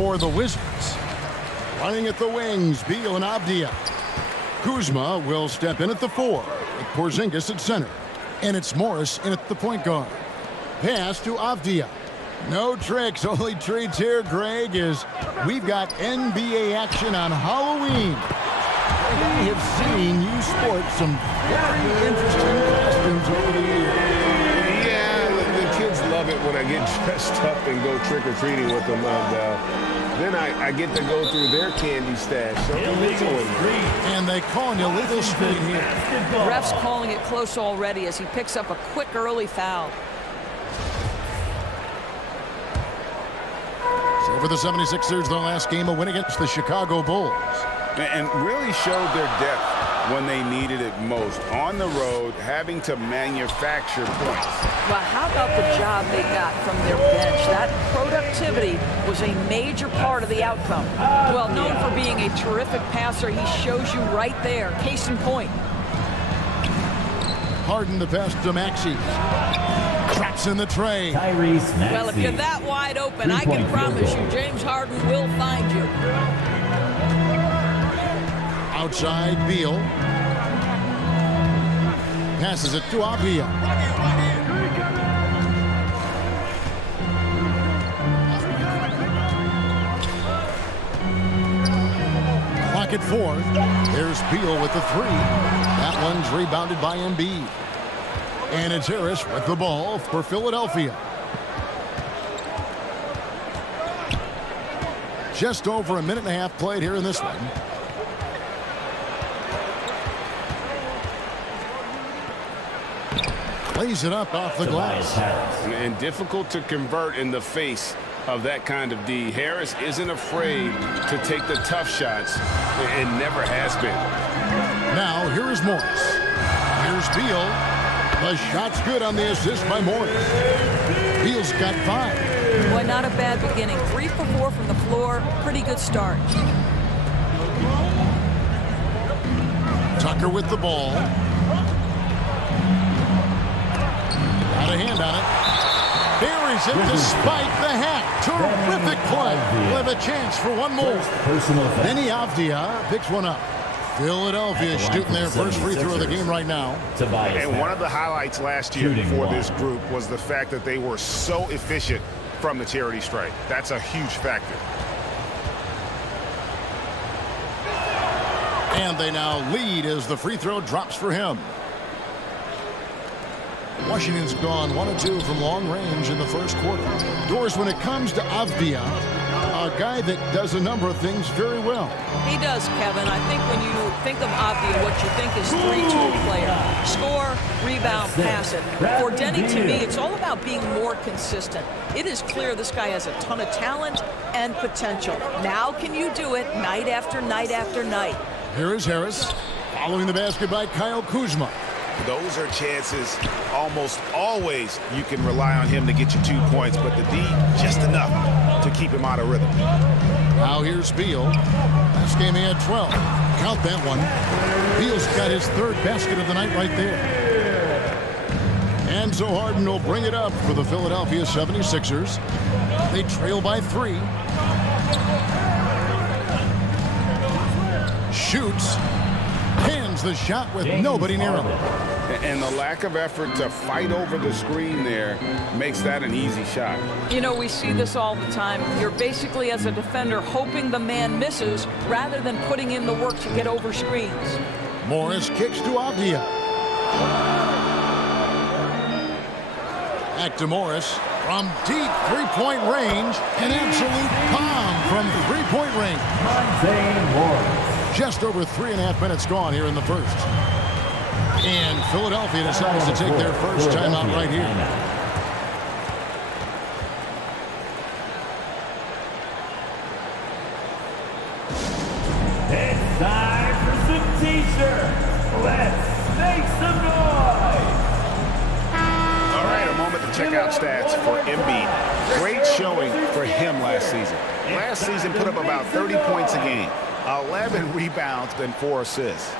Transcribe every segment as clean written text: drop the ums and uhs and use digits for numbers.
for the Wizards. Running at the wings, Beal and Avdia. Kuzma will step in at the 4, with Porzingis at center. And it's Morris in at the point guard. Pass to Avdia. No tricks, only treats here, Greg, is we've got NBA action on Halloween. I have seen you sport some very interesting costumes over the years. Yeah, the kids love it when I get dressed up and go trick-or-treating with them. Then I get to go through their candy stash. So and they call an illegal screen here. Ref's calling it close already as he picks up a quick early foul. So for the 76ers, their last game, a win against the Chicago Bulls. And really showed their depth when they needed it most. On the road, having to manufacture points. Well, how about the job they got from their bench? That productivity was a major part of the outcome. Well, known for being a terrific passer, he shows you right there. Case in point. Harden the pass to Maxey. Traps in the tray. Tyrese Maxey. Well, if you're that wide open, I can promise you James Harden will find you. Outside, Beal. Passes it to Avdia. Clock at 4. There's Beal with the 3. That one's rebounded by Embiid. And it's Harris with the ball for Philadelphia. Just over a minute and a half played here in this one. Lays it up off the glass. And difficult to convert in the face of that kind of D. Harris isn't afraid to take the tough shots. It never has been. Now, here is Morris. Here's Beal. The shot's good on the assist by Morris. Beal's got 5. Boy, not a bad beginning. 3 for 4 from the floor. Pretty good start. Tucker with the ball. Got a hand on it. Buries it despite the hack. Terrific play. We'll have a chance for one more. Benny Avdia picks one up. Philadelphia shooting their first free throw of the game right now. And one of the highlights last year for this group was the fact that they were so efficient from the charity stripe. That's a huge factor. And they now lead as the free throw drops for him. Washington's gone 1 of 2 from long range in the first quarter. Doris, when it comes to Avdia, a guy that does a number of things very well. He does, Kevin. I think when you think of Avdia, what you think is 3-tool player. Score, rebound, pass it. For Denny, to me, it's all about being more consistent. It is clear this guy has a ton of talent and potential. Now can you do it night after night after night? Here is Harris, following the basket by Kyle Kuzma. Those are chances almost always you can rely on him to get you 2 points, but the D just enough to keep him out of rhythm. Now here's Beal. Last game he had 12. Count that one. Beal's got his 3rd basket of the night right there. And so Harden will bring it up for the Philadelphia 76ers. They trail by 3. Shoots. Hands the shot with nobody near him. And the lack of effort to fight over the screen there makes that an easy shot. You know, we see this all the time. You're basically, as a defender, hoping the man misses rather than putting in the work to get over screens. Morris kicks to Avdia. Back to Morris from deep three-point range. An absolute bomb from three-point range. Monte Morris. Just over 3.5 minutes gone here in the first. And Philadelphia decides to take their first timeout right here. It's time for some T-shirts. Let's make some noise. All right, a moment to check out stats for Embiid. Great showing for him last season. Last season put up about 30 points a game, 11 rebounds, and 4 assists.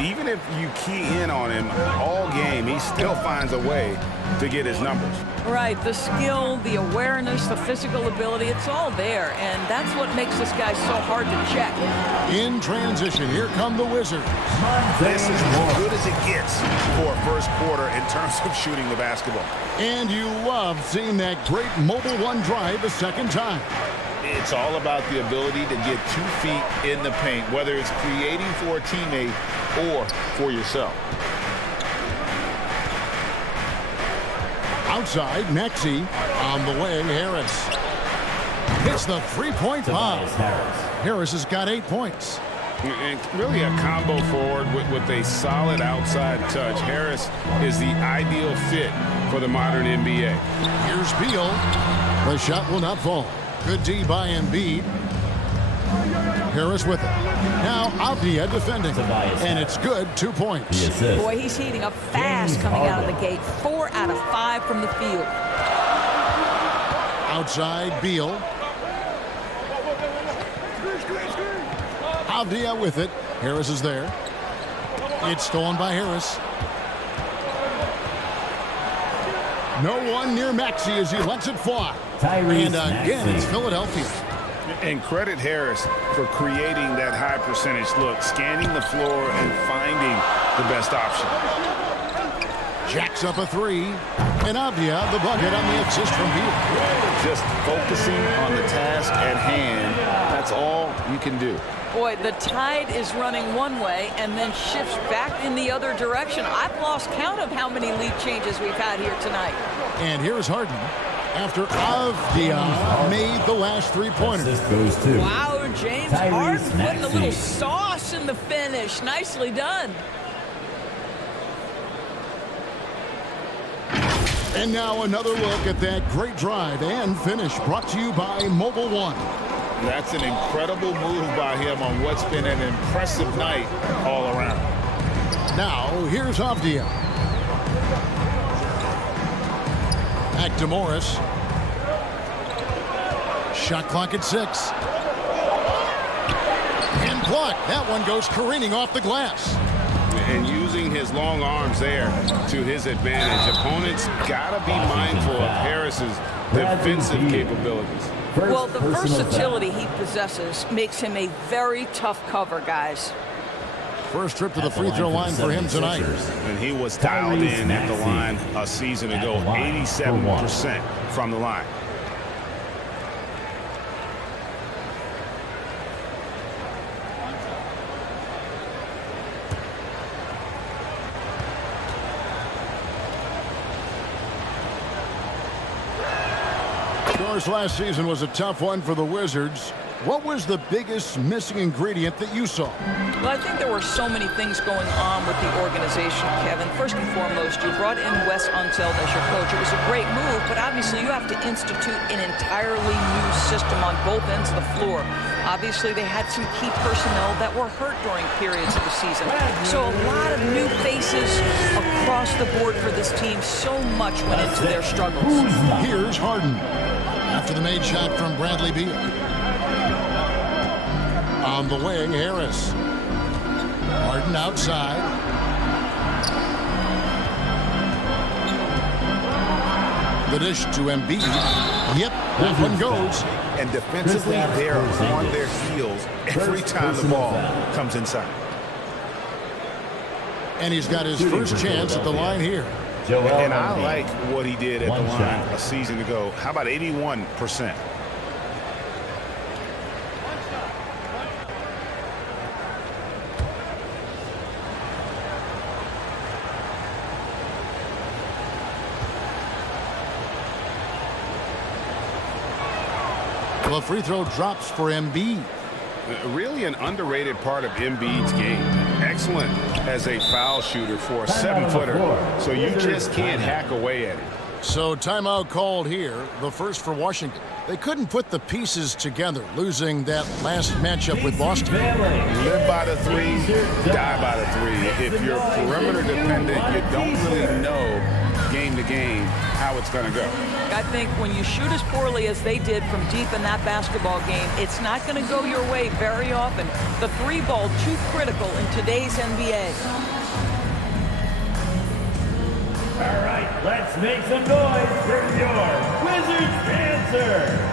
Even if you key in on him all game, he still finds a way to get his numbers. Right, the skill, the awareness, the physical ability, it's all there, and that's what makes this guy so hard to check. In transition, here come the Wizards. This is as good as it gets for a first quarter in terms of shooting the basketball. And you love seeing that great Mobile One drive a second time. It's all about the ability to get 2 feet in the paint, whether it's creating for a teammate or for yourself. Outside, Maxey. On the wing, Harris. Hits the three-point bomb. Harris has got 8 points. And really a combo forward with a solid outside touch. Harris is the ideal fit for the modern NBA. Here's Beal. The shot will not fall. Good D by Embiid. Harris with it. Now Avdia defending. And it's good, 2 points. Boy, he's heating up fast coming out of the gate. 4 out of 5 from the field. Outside, Beal. Avdia with it. Harris is there. It's stolen by Harris. No one near Maxey as he lets it fly. And again, it's Philadelphia. And credit Harris for creating that high percentage look, scanning the floor and finding the best option. Jacks up a 3. And Avdia, the bucket on the assist from Beal. Just focusing on the task at hand, that's all you can do. Boy, the tide is running one way and then shifts back in the other direction. I've lost count of how many lead changes we've had here tonight. And here's Harden after Avdia made the last 3-pointer. This goes to Wow, James Tyrese Harden putting a Maxey. little sauce in the finish. Nicely done. And now another look at that great drive and finish brought to you by Mobile One. That's an incredible move by him on what's been an impressive night all around. Now, here's Avdia. Back to Morris. Shot clock at 6. And blocked. That one goes careening off the glass. And using his long arms there to his advantage. Opponents got to be mindful of Harris's defensive capabilities. Well, the versatility he possesses makes him a very tough cover, guys. First trip to the free throw line for him tonight. And he was dialed in at the line a season ago, 87% from the line. Of course, last season was a tough one for the Wizards. What was the biggest missing ingredient that you saw? Well, I think there were so many things going on with the organization, Kevin. First and foremost, you brought in Wes Unseld as your coach. It was a great move, but obviously you have to institute an entirely new system on both ends of the floor. Obviously, they had some key personnel that were hurt during periods of the season. So a lot of new faces across the board for this team. So much went into their struggles. Here's Harden. After the made shot from Bradley Beal. On the wing, Harris. Harden outside. The dish to Embiid. Yep, that one goes. And defensively, they're on their heels every time the ball comes inside. And he's got his first chance at the line here. And I like what he did at the line a season ago. How about 81%? The free throw drops for Embiid. Really an underrated part of Embiid's game. Excellent as a foul shooter for a 7-footer. So you just can't hack away at it. So timeout called here, the first for Washington. They couldn't put the pieces together, losing that last matchup with Boston. Live by the 3, die by the 3. If you're perimeter dependent, you don't really know game the game how it's going to go. I think when you shoot as poorly as they did from deep in that basketball game, it's not going to go your way very often. The three ball, too critical in today's NBA. All right, let's make some noise for your Wizards dancer.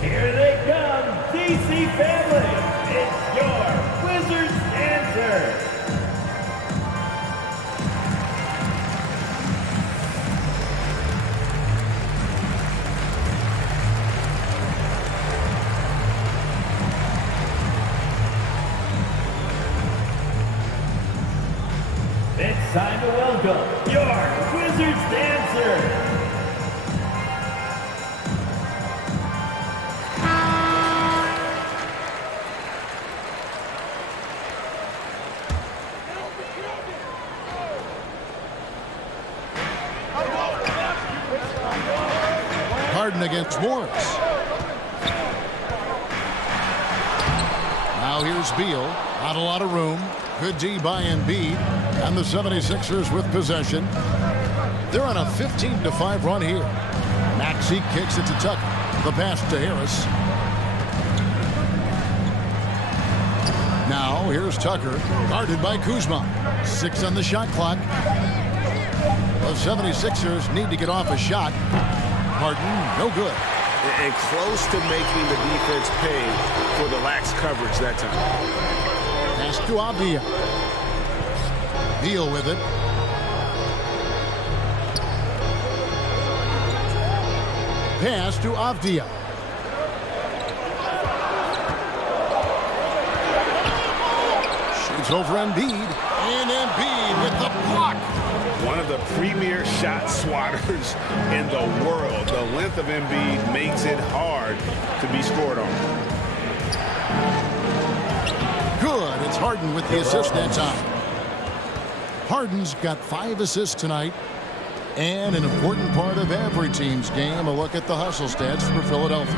Here they come, DC family. It's your Wizards dancer. It's time to welcome your Wizards dancer. Harden against Morris. Now here's Beal. Not a lot of room. Good D by Embiid. And the 76ers with possession. They're on a 15-5 run here. Maxey kicks it to Tucker. The pass to Harris. Now here's Tucker. Guarded by Kuzma. 6 on the shot clock. The 76ers need to get off a shot. Harden, no good. And close to making the defense pay for the lax coverage that time. Pass to Avdia. Beal with it. Pass to Avdia. Shoots over Embiid. And Embiid with the block. One of the premier shot swatters in the world. The length of Embiid makes it hard to be scored on. Good. It's Harden with the assist that time. Harden's got 5 assists tonight. And an important part of every team's game, a look at the hustle stats for Philadelphia.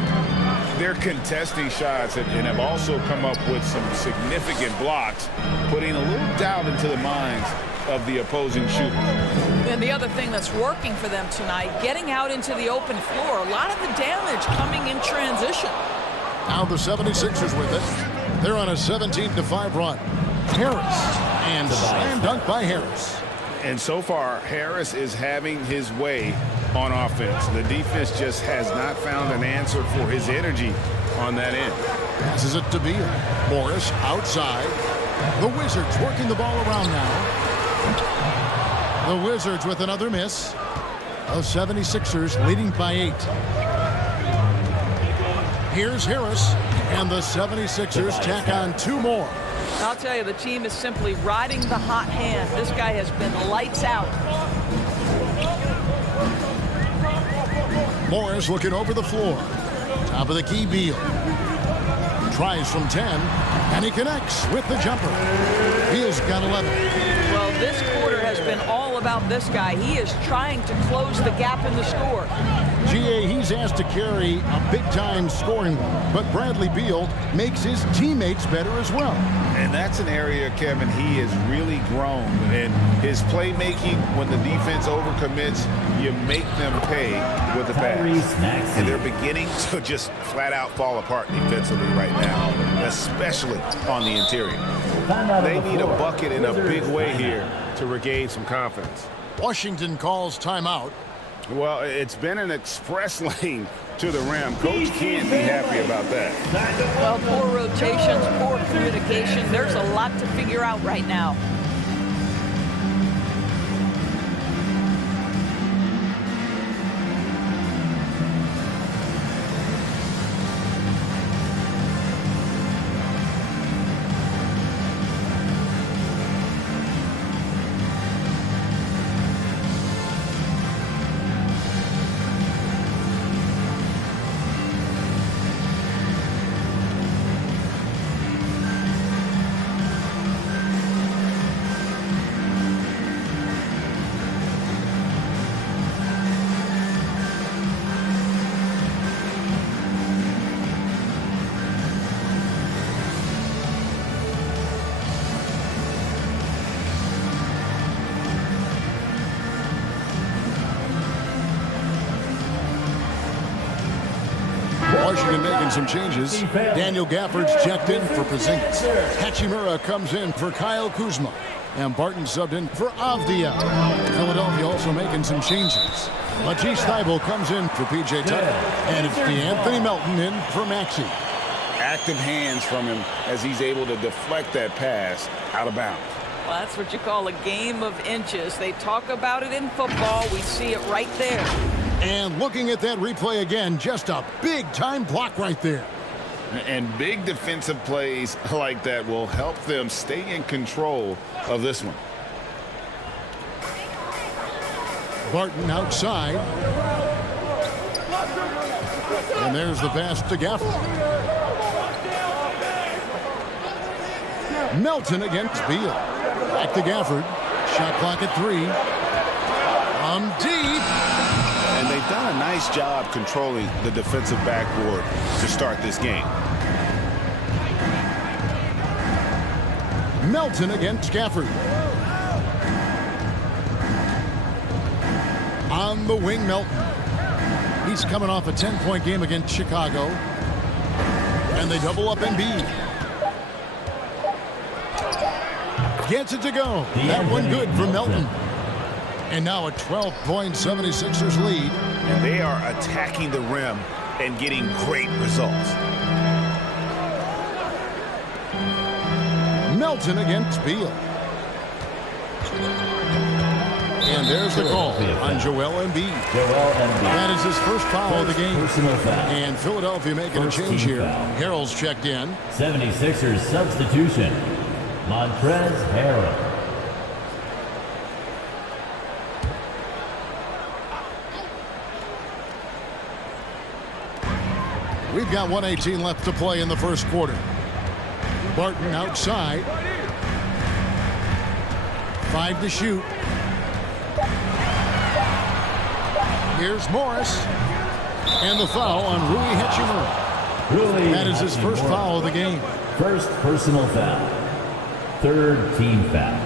They're contesting shots and have also come up with some significant blocks, putting a little doubt into the minds of the opposing shooter. And the other thing that's working for them tonight, getting out into the open floor. A lot of the damage coming in transition. Now the 76ers with it. They're on a 17-5 run. Harris. And slam dunk by Harris. And so far, Harris is having his way on offense. The defense just has not found an answer for his energy on that end. Passes it to Beal. Morris outside. The Wizards working the ball around now. The Wizards with another miss. The 76ers leading by 8. Here's Harris. And the 76ers tack on 2 more. I'll tell you, the team is simply riding the hot hand. This guy has been lights out. Morris looking over the floor. Top of the key, Beal. Tries from 10, and he connects with the jumper. Beal's got 11. Well, this quarter has been all about this guy. He is trying to close the gap in the score. GA, he's asked to carry a big-time scoring one, but Bradley Beal makes his teammates better as well. And that's an area, Kevin, he has really grown. And his playmaking, when the defense overcommits, you make them pay with the pass. And they're beginning to just flat-out fall apart defensively right now, especially on the interior. They need a bucket in a big way here to regain some confidence. Washington calls timeout. Well, it's been an express lane to the rim. Coach can't be happy about that. Well, poor rotations, poor communication. There's a lot to figure out right now. Washington making some changes. Daniel Gafford's checked in for Porzingis. Hachimura comes in for Kyle Kuzma. And Barton subbed in for Avdia. Philadelphia also making some changes. Matisse Thybulle comes in for P.J. Tucker. And it's DeAnthony Melton in for Maxey. Active hands from him as he's able to deflect that pass out of bounds. Well, that's what you call a game of inches. They talk about it in football. We see it right there. And looking at that replay again, just a big-time block right there. And big defensive plays like that will help them stay in control of this one. Barton outside. And there's the pass to Gafford. Melton against Beal. Back to Gafford. Shot clock at 3. Deep. And they've done a nice job controlling the defensive backboard to start this game. Melton against Gafford. On the wing, Melton. He's coming off a 10-point game against Chicago. And they double up Embiid. Gets it to go. That one good for Melton. And now a 12-point 76ers lead. And they are attacking the rim and getting great results. Melton against Beal. And there's the call on Joel Embiid. That is his first foul of the game. And Philadelphia making a change here. Harrell's checked in. 76ers substitution. Montrezl Harrell. We've got 1:18 left to play in the first quarter. Barton outside. 5 to shoot. Here's Morris. And the foul on Rui Hachimura. That is his first foul of the game. First personal foul. Third team foul.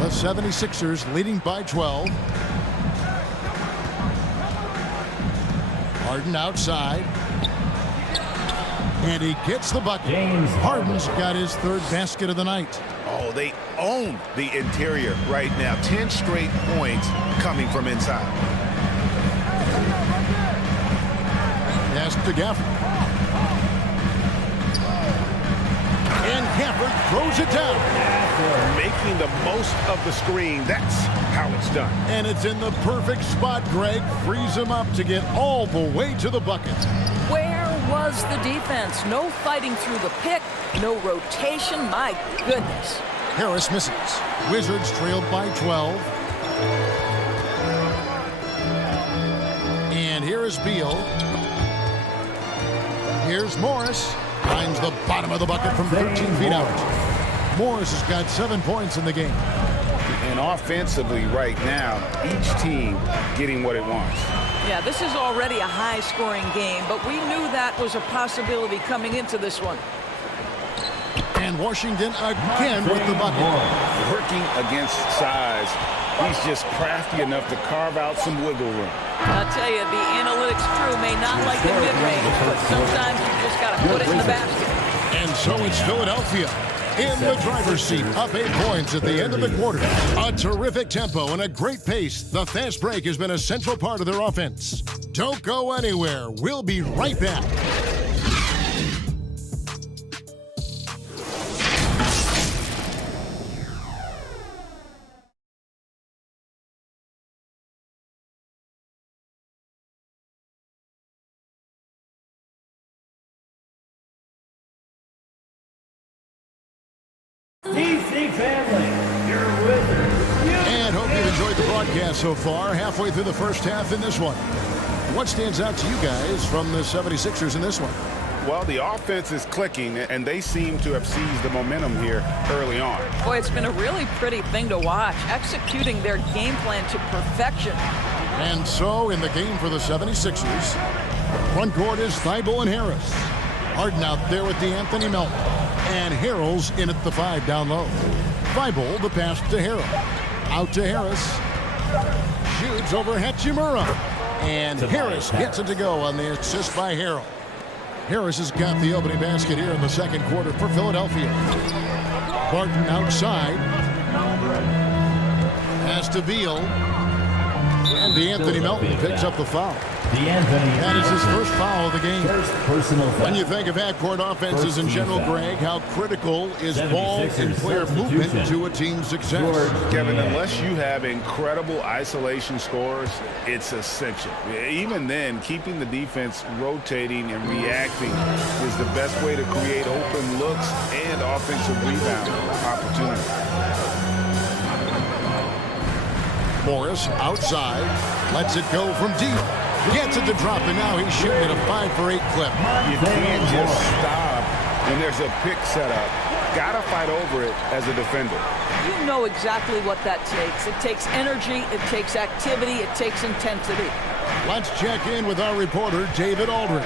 The 76ers leading by 12. Harden outside. And he gets the bucket. James Harden's got his third basket of the night. Oh, they own the interior right now. 10 straight points coming from inside. Pass to Gafford. And Gafford throws it down. Making the most of the screen. That's how it's done. And it's in the perfect spot. Greg frees him up to get all the way to the bucket. Where was the defense? No fighting through the pick, no rotation. My goodness. Harris misses. Wizards trailed by 12. And here is Beal. Here's Morris. Finds the bottom of the bucket from 13 feet out. Morris has got 7 points in the game. And offensively right now, each team getting what it wants. Yeah, this is already a high-scoring game, but we knew that was a possibility coming into this one. And Washington again with the bucket. Working against size, he's just crafty enough to carve out some wiggle room. I'll tell you, the analytics crew may not like the mid-range, but sometimes you just got to put it in the basket. And so it's Philadelphia in the driver's seat, up 8 points at the end of the quarter. A terrific tempo and a great pace. The fast break has been a central part of their offense. Don't go anywhere. We'll be right back. DC family, your Wizards. And hope you've enjoyed the broadcast so far. Halfway through the first half in this one. What stands out to you guys from the 76ers in this one? Well, the offense is clicking, and they seem to have seized the momentum here early on. Boy, it's been a really pretty thing to watch, executing their game plan to perfection. And so in the game for the 76ers, front court is Thybulle and Harris. Harden out there with DeAnthony Melton. And Harrell's in at the 5 down low. Thybulle, the pass to Harrell. Out to Harris. Shoots over Hachimura. And Harris gets it to go on the assist by Harrell. Harris has got the opening basket here in the second quarter for Philadelphia. Barton outside. Pass to Beal. And DeAnthony Melton picks up the foul. That is his first foul of the game. When you think of half-court offenses in general, Greg, how critical is ball and player movement to a team's success? Kevin, unless you have incredible isolation scores, it's essential. Even then, keeping the defense rotating and reacting is the best way to create open looks and offensive rebound opportunities. Morris outside, lets it go from deep. Gets it to drop, and now he's shooting at a 5-for-8 clip. You can't just stop when there's a pick set up. Gotta fight over it as a defender. You know exactly what that takes. It takes energy, it takes activity, it takes intensity. Let's check in with our reporter, David Aldridge.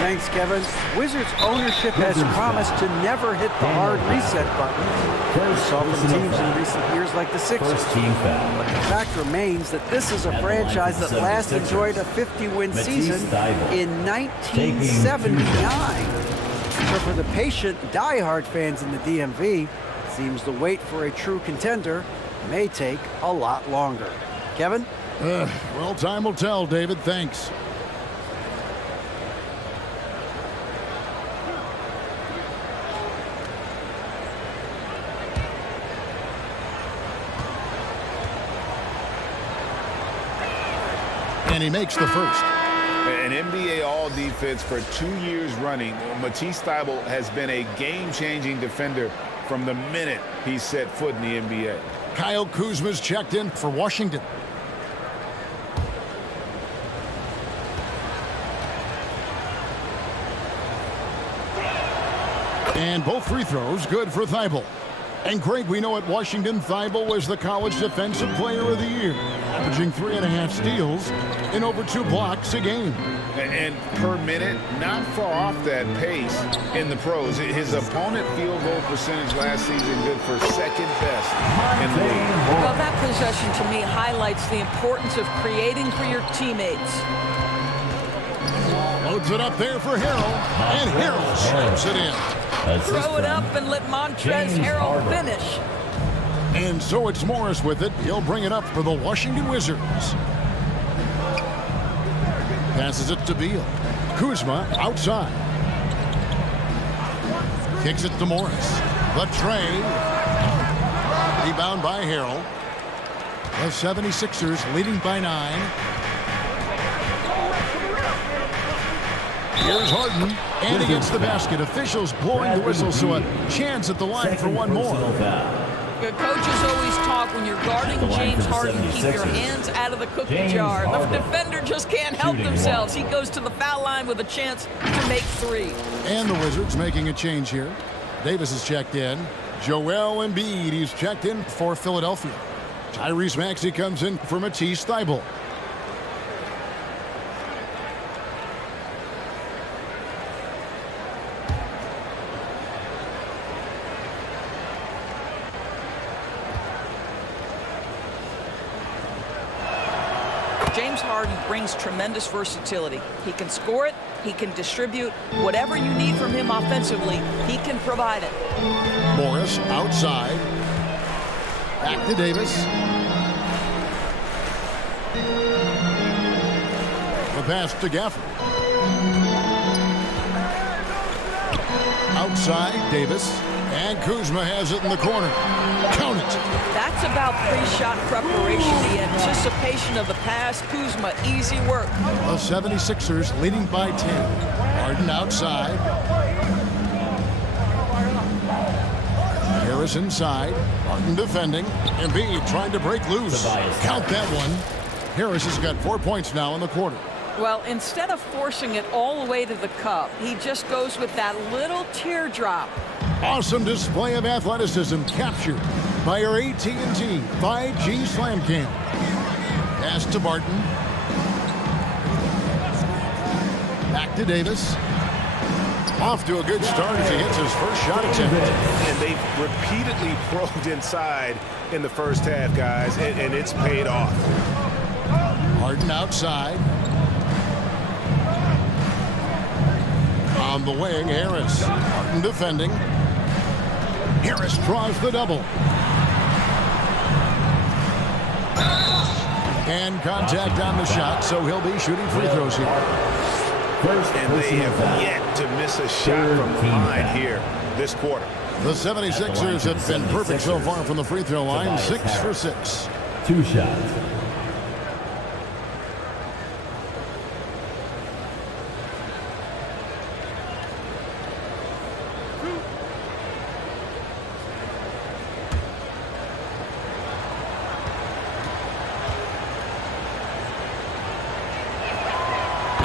Thanks, Kevin. Wizards ownership has promised to never hit the hard reset button. We saw from teams in recent years like the Sixers. But the fact remains that this is a franchise that last enjoyed a 50-win season in 1979. So for the patient, diehard fans in the DMV, it seems the wait for a true contender may take a lot longer. Kevin? Well, time will tell, David. Thanks. And he makes the first. An NBA All-Defense for 2 years running, Matisse Thybulle has been a game-changing defender from the minute he set foot in the NBA. Kyle Kuzma's checked in for Washington. And both free throws good for Thybulle. And Greg, we know at Washington, Thybulle was the college defensive player of the year, averaging 3.5 steals and over 2 blocks a game. And per minute, not far off that pace in the pros. His opponent field goal percentage last season good for second best in the league. Well, that possession to me highlights the importance of creating for your teammates. Loads it up there for Harrell, and Harrell slams it in. Throw it up and let Montrezl Harrell finish. And so it's Morris with it. He'll bring it up for the Washington Wizards. Passes it to Beal. Kuzma outside. Kicks it to Morris. The tray. Rebound by Harrell. The 76ers leading by 9. Here's Harden, and he gets the basket. Officials blowing the whistle, so a chance at the line for one more. Your coaches always talk when you're guarding James Harden, keep your hands out of the cookie jar. The defender just can't help themselves. He goes to the foul line with a chance to make 3. And the Wizards making a change here. Davis is checked in. Joel Embiid, he's checked in for Philadelphia. Tyrese Maxey comes in for Matisse Thybulle. James Harden brings tremendous versatility. He can score it, he can distribute. Whatever you need from him offensively, he can provide it. Morris outside. Back to Davis. The pass to Gafford. Outside, Davis. And Kuzma has it in the corner. Count it. That's about pre-shot preparation, the anticipation of the pass. Kuzma, easy work. The 76ers leading by 10. Harden outside. Harris inside. Harden defending. Embiid trying to break loose. Count that one. Harris has got 4 points now in the quarter. Well, instead of forcing it all the way to the cup, he just goes with that little teardrop. Awesome display of athleticism captured by our AT&T 5G Slam Cam. Pass to Barton. Back to Davis. Off to a good start as he hits his first shot attempt. And they've repeatedly probed inside in the first half, guys, and it's paid off. Harden outside. On the wing, Harris. Harden defending. Harris draws the double. And contact on the shot, so he'll be shooting free throws here. And they have yet to miss a shot from behind here this quarter. The 76ers have been perfect so far from the free throw line, 6 for 6. 2 shots.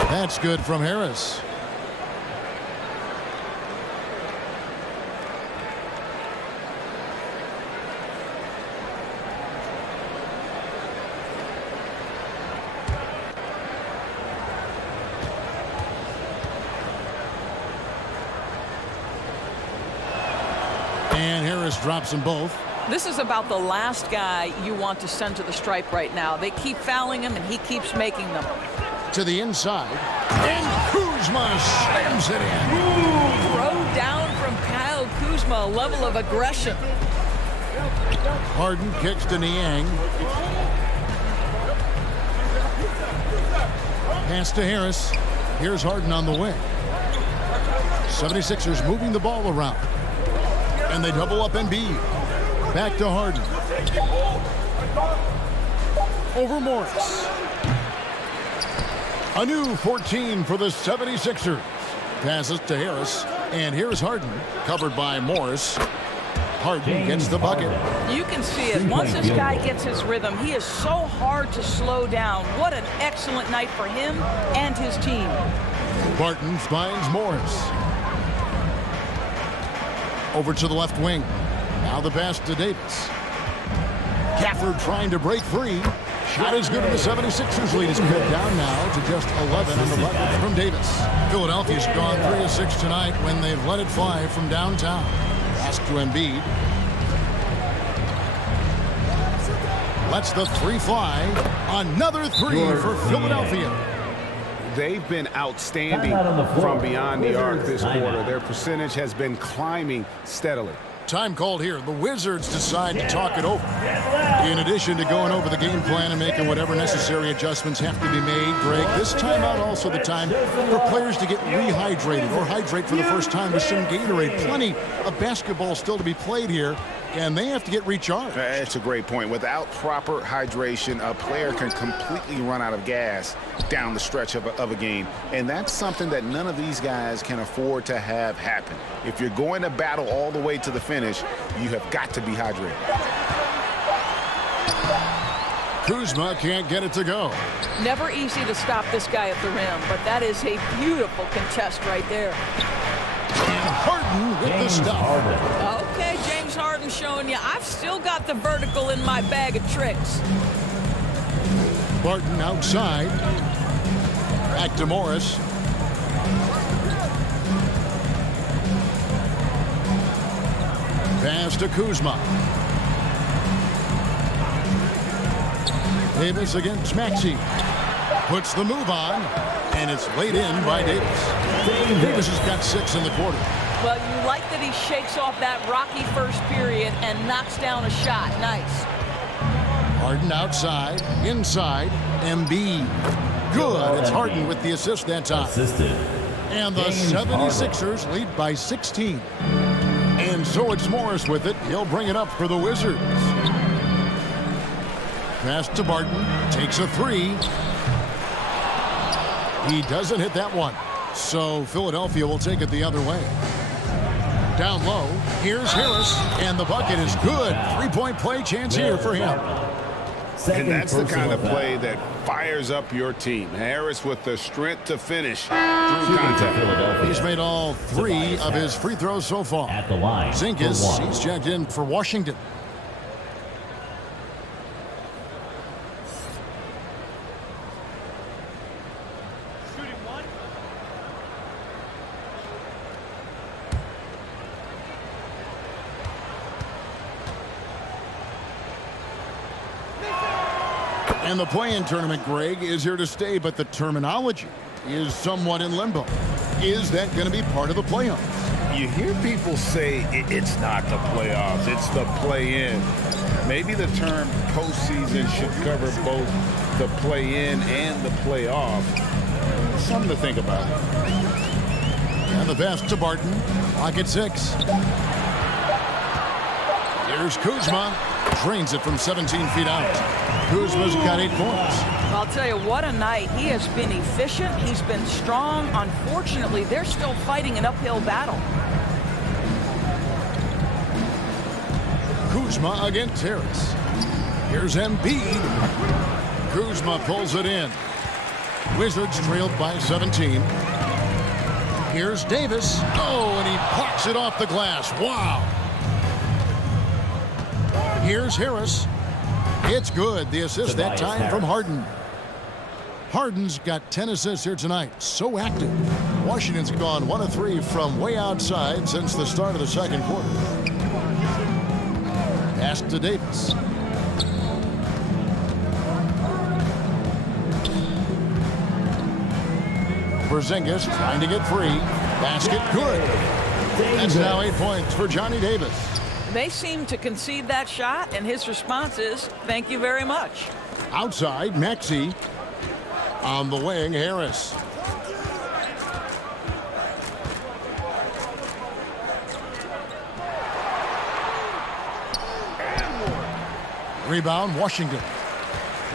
That's good from Harris. And Harris drops them both. This is about the last guy you want to send to the stripe right now. They keep fouling him, and he keeps making them. To the inside. And Kuzma slams it in. Throw down from Kyle Kuzma, a level of aggression. Harden kicks to Niang. Pass to Harris. Here's Harden on the wing. 76ers moving the ball around. And they double up Embiid. Back to Harden. Over Morris. A new 14 for the 76ers. Passes to Harris. And here's Harden. Covered by Morris. Harden gets the bucket. You can see it. Once this guy gets his rhythm, he is so hard to slow down. What an excellent night for him and his team. Barton finds Morris. Over to the left wing. Now the pass to Davis. Gafford trying to break free. Shot is good, and the 76ers lead is cut down now to just 11 on the bucket from Davis. Philadelphia's gone 3 of 6 tonight when they've let it fly from downtown. Pass to Embiid. Lets the 3 fly. Another 3 for Philadelphia. They've been outstanding from beyond the arc this quarter. Their percentage has been climbing steadily. Time called here. The Wizards decide to talk it over. In addition to going over the game plan and making whatever necessary adjustments have to be made, Greg, this timeout also the time for players to get rehydrated or hydrate for the first time with some Gatorade. Plenty of basketball still to be played here, and they have to get recharged. That's a great point. Without proper hydration, a player can completely run out of gas down the stretch of a game. And that's something that none of these guys can afford to have happen. If you're going to battle all the way to the finish, you have got to be hydrated. Kuzma can't get it to go. Never easy to stop this guy at the rim, but that is a beautiful contest right there. And Harden with the stop. Okay, James Harden showing you I've still got the vertical in my bag of tricks. Barton outside. Back to Morris. Pass to Kuzma. Davis against Maxey. Puts the move on, and it's laid in by Davis. Davis has got 6 in the quarter. Well, you like that he shakes off that rocky first period and knocks down a shot. Nice. Harden outside, inside, Embiid. Good. It's Harden with the assist that time. And the 76ers lead by 16. And so it's Morris with it. He'll bring it up for the Wizards. Pass to Barton. Takes a 3. He doesn't hit that one. So Philadelphia will take it the other way. Down low. Here's Harris. And the bucket is good. 3-point play chance here for him. And that's the kind of play that fires up your team. Harris with the strength to finish through contact. He's made all 3 of his free throws so far. At the line. Zingas, he's checked in for Washington. And the play-in tournament, Greg, is here to stay, but the terminology is somewhat in limbo. Is that going to be part of the playoffs? You hear people say it's not the playoffs, it's the play-in. Maybe the term postseason should cover both the play-in and the playoff. Something to think about. And the pass to Barton. Clock at 6. Here's Kuzma. Drains it from 17 feet out. Kuzma's got 8 points. I'll tell you, what a night. He has been efficient. He's been strong. Unfortunately, they're still fighting an uphill battle. Kuzma against Harris. Here's Embiid. Kuzma pulls it in. Wizards trailed by 17. Here's Davis. Oh, and he pucks it off the glass. Wow. Here's Harris. It's good. The assist that time from Harden. Harden's got 10 assists here tonight. So active. Washington's gone 1 of 3 from way outside since the start of the second quarter. Pass to Davis. Porzingis trying to get free. Basket good. That's now 8 points for Johnny Davis. They seem to concede that shot, and his response is, thank you very much. Outside, Maxey. On the wing, Harris. Rebound, Washington.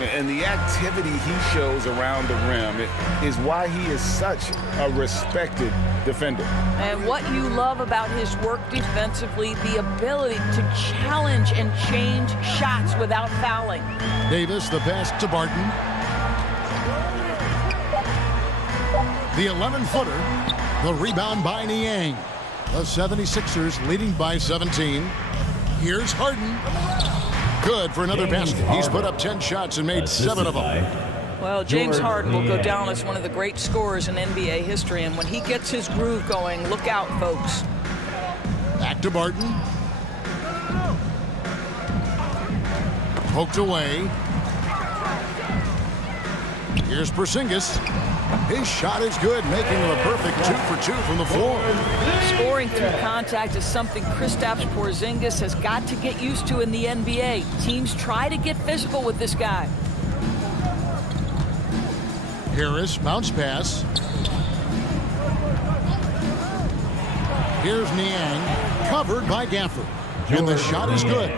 And the activity he shows around the rim is why he is such a respected defender. And what you love about his work defensively, the ability to challenge and change shots without fouling. Davis, the pass to Barton. The 11-footer. The rebound by Niang. The 76ers leading by 17. Here's Harden. Good for another basket. He's put up 10 shots and made 7 of them. Well, James Harden will go down as one of the great scorers in NBA history, and when he gets his groove going, look out, folks. Back to Barton. Poked away. Here's Porzingis. His shot is good, making him a perfect 2 for 2 from the floor. Scoring through contact is something Kristaps Porzingis has got to get used to in the NBA. Teams try to get physical with this guy. Harris, bounce pass. Here's Niang, covered by Gafford. And the shot is good.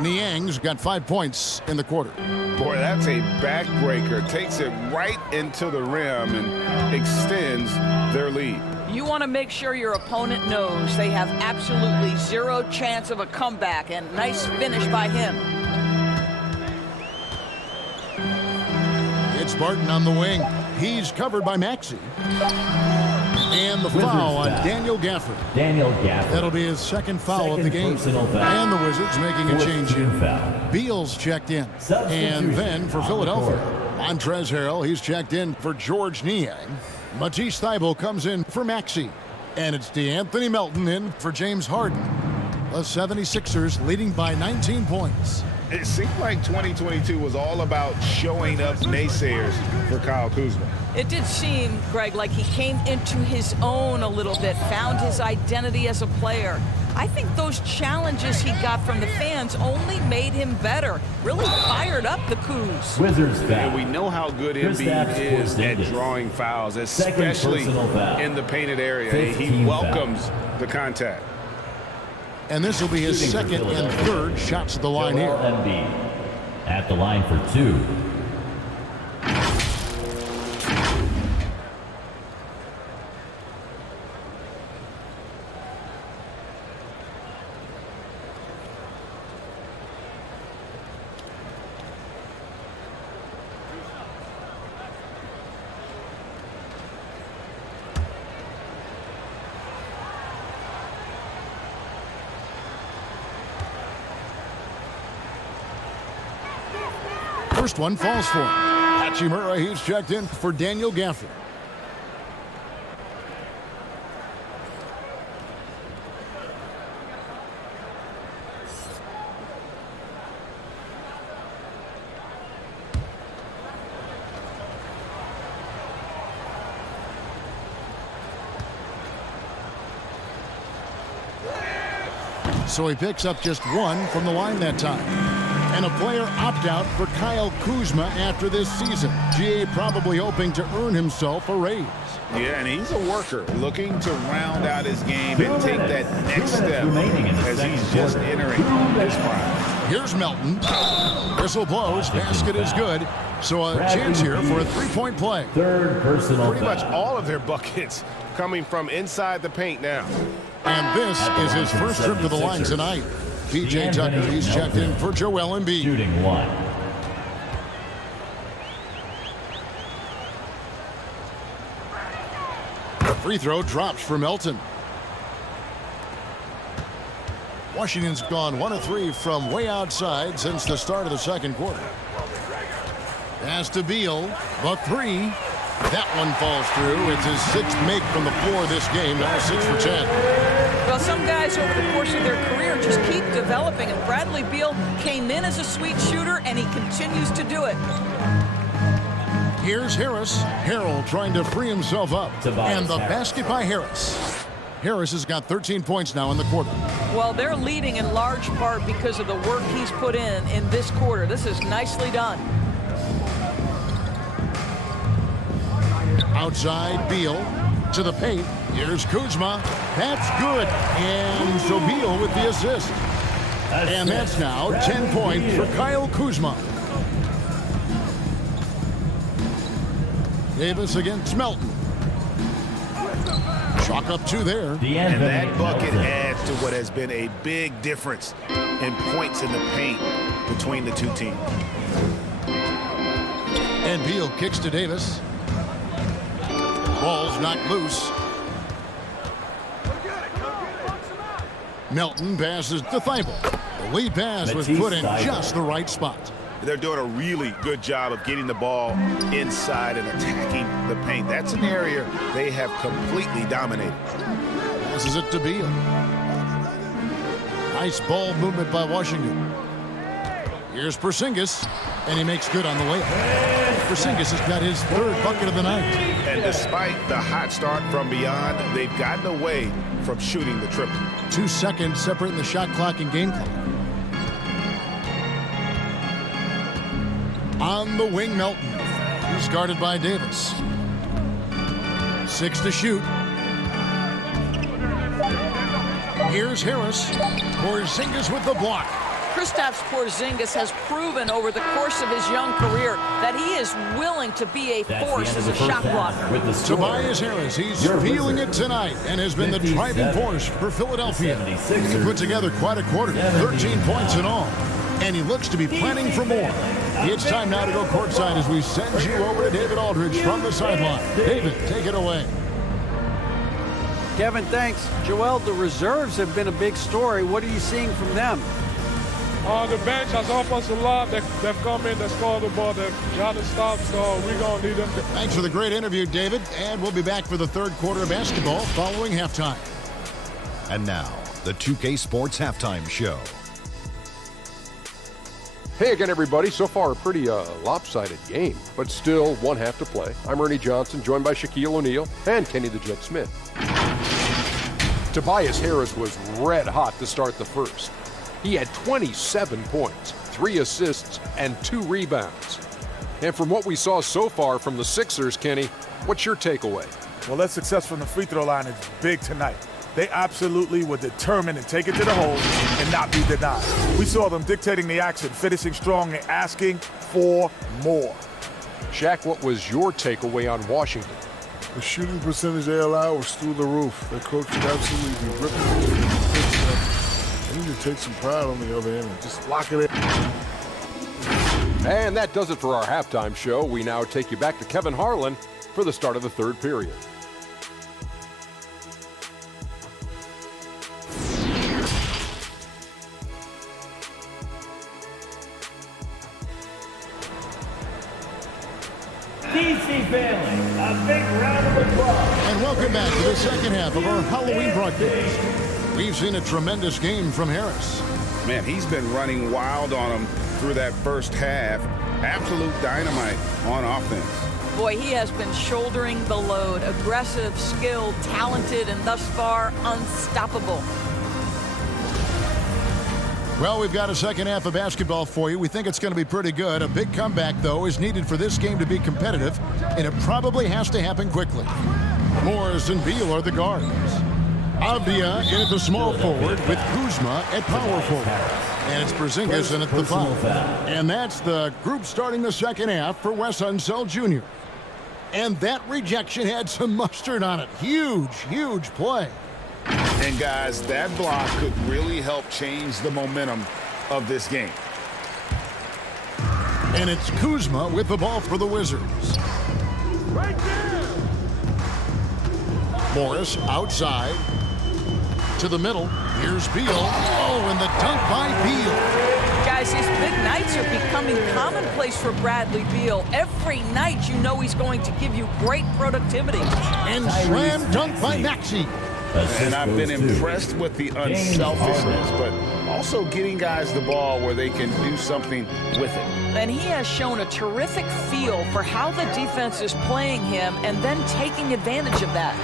Niang's got 5 points in the quarter. Boy, that's a backbreaker. Takes it right into the rim and extends their lead. You want to make sure your opponent knows they have absolutely zero chance of a comeback, and nice finish by him. It's Barton on the wing. He's covered by Maxey. And the foul on Daniel Gafford. That'll be his second foul of the game. And the Wizards making a change here. Beal's checked in. And then for Philadelphia, Montrezl Harrell, he's checked in for George Niang. Matisse Thybulle comes in for Maxey. And it's DeAnthony Melton in for James Harden. The 76ers leading by 19 points. It seemed like 2022 was all about showing up naysayers for Kyle Kuzma. It did seem, Greg, like he came into his own a little bit, found his identity as a player. I think those challenges he got from the fans only made him better. Really fired up the Kuz. Wizards foul. And we know how good Embiid is at drawing fouls, especially in the painted area. He welcomes the contact. And this will be his second and third shots at the line here. Embiid at the line for 2. First one falls for him. Hachimura, he's checked in for Daniel Gafford. so he picks up just 1 from the line that time. And a player opt-out for Kyle Kuzma after this season. GA probably hoping to earn himself a raise. Yeah, and he's a worker looking to round out his game and take that next step as he's just entering his prime. Here's Melton. Whistle blows. Basket is good. So a chance here for a three-point play. Third personal Pretty much foul. all of their buckets coming from inside the paint now. And this is his first trip to the line tonight. PJ Tucker, he's checked in for Joel Embiid. Shooting 1. The free throw drops for Melton. Washington's gone 1 of 3 from way outside since the start of the second quarter. Pass to Beal, the 3. That one falls through. It's his 6th make from the floor this game, now 6 for 10. Well, some guys over the course of their career just keep developing, and Bradley Beal came in as a sweet shooter, and he continues to do it. Here's Harris. Harrell trying to free himself up. And the basket by Harris. Harris has got 13 points now in the quarter. Well, they're leading in large part because of the work he's put in this quarter. This is nicely done. Outside, Beal to the paint. Here's Kuzma. That's good. And so Beal with the assist. And that's now 10 points for Kyle Kuzma. Davis against Melton. Chalk up 2 there. And that bucket adds to what has been a big difference in points in the paint between the two teams. And Beal kicks to Davis. Ball's knocked loose. Melton passes to Thibault. The lead pass was put in just the right spot. They're doing a really good job of getting the ball inside and attacking the paint. That's an area they have completely dominated. Passes it to Beal. Nice ball movement by Washington. Here's Porzingis, and he makes good on the layup. Porzingis has got his 3rd bucket of the night. And despite the hot start from beyond, they've gotten away from shooting the triple. 2 seconds separating the shot clock and game clock. On the wing, Melton. He's guarded by Davis. 6 to shoot. Here's Harris. Porzingis with the block. Kristaps Porzingis has proven over the course of his young career that he is willing to be a force as a shot blocker. Tobias Harris, he's feeling it tonight and has been the driving force for Philadelphia. He put together quite a quarter, 13 points in all, and he looks to be planning for more. It's time now to go courtside as we send you over to David Aldridge from the sideline. David, take it away. Kevin, thanks. Joel, the reserves have been a big story. What are you seeing from them? On the bench, as offensive line, they've come in, they scored the ball, they've got to stop, so we're going to need them. Thanks for the great interview, David. And we'll be back for the 3rd quarter of basketball following halftime. And now, the 2K Sports Halftime Show. Hey again, everybody. So far, a pretty lopsided game, but still 1 half to play. I'm Ernie Johnson, joined by Shaquille O'Neal and Kenny the Jet Smith. Tobias Harris was red hot to start the first. He had 27 points, 3 assists, and 2 rebounds. And from what we saw so far from the Sixers, Kenny, what's your takeaway? Well, their success from the free throw line is big tonight. They absolutely were determined to take it to the hole and not be denied. We saw them dictating the action, finishing strong and asking for more. Shaq, what was your takeaway on Washington? The shooting percentage they allowed was through the roof. Their coach would absolutely be ripping. They need to take some pride on the other end and just lock it in. And that does it for our halftime show. We now take you back to Kevin Harlan for the start of the 3rd period. DC family, a big round of applause. And welcome back to the second half of our Halloween broadcast. We've seen a tremendous game from Harris. Man, he's been running wild on them through that first half. Absolute dynamite on offense. Boy, he has been shouldering the load. Aggressive, skilled, talented, and thus far unstoppable. Well, we've got a second half of basketball for you. We think it's going to be pretty good. A big comeback, though, is needed for this game to be competitive, and it probably has to happen quickly. Morris and Beal are the guards. Avdia in at the small forward with Kuzma at power forward. And it's Porzingis in at the 5. And that's the group starting the second half for Wes Unseld Jr. And that rejection had some mustard on it. Huge, huge play. And guys, that block could really help change the momentum of this game. And it's Kuzma with the ball for the Wizards. Right there. Morris outside to the middle. Here's Beal. Oh, and the dunk by Beal. Guys, his big nights are becoming commonplace for Bradley Beal. Every night you know he's going to give you great productivity. And slam dunk by Maxey. And I've been impressed with the unselfishness, but also getting guys the ball where they can do something with it. And he has shown a terrific feel for how the defense is playing him and then taking advantage of that.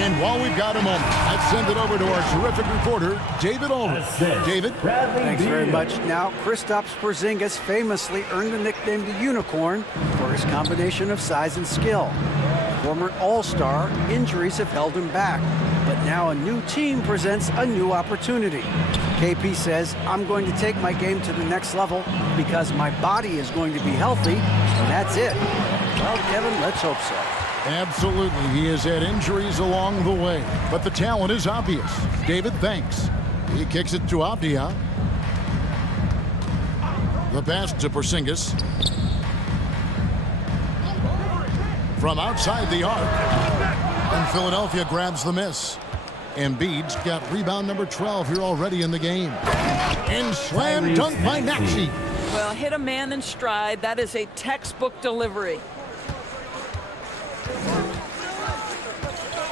And while we've got a moment, let's send it over to our terrific reporter, David Aldridge. David? Thanks very much. Now, Kristaps Porzingis famously earned the nickname the Unicorn for his combination of size and skill. Former All-Star, injuries have held him back. But now a new team presents a new opportunity. KP says, I'm going to take my game to the next level because my body is going to be healthy, and that's it. Well, Kevin, let's hope so. Absolutely. He has had injuries along the way, but the talent is obvious. David, thanks. He kicks it to Avdia. The pass to Porzingis. From outside the arc. And Philadelphia grabs the miss. Embiid's got rebound number 12 here already in the game. And slam dunk by Maxey. Well, hit a man in stride. That is a textbook delivery.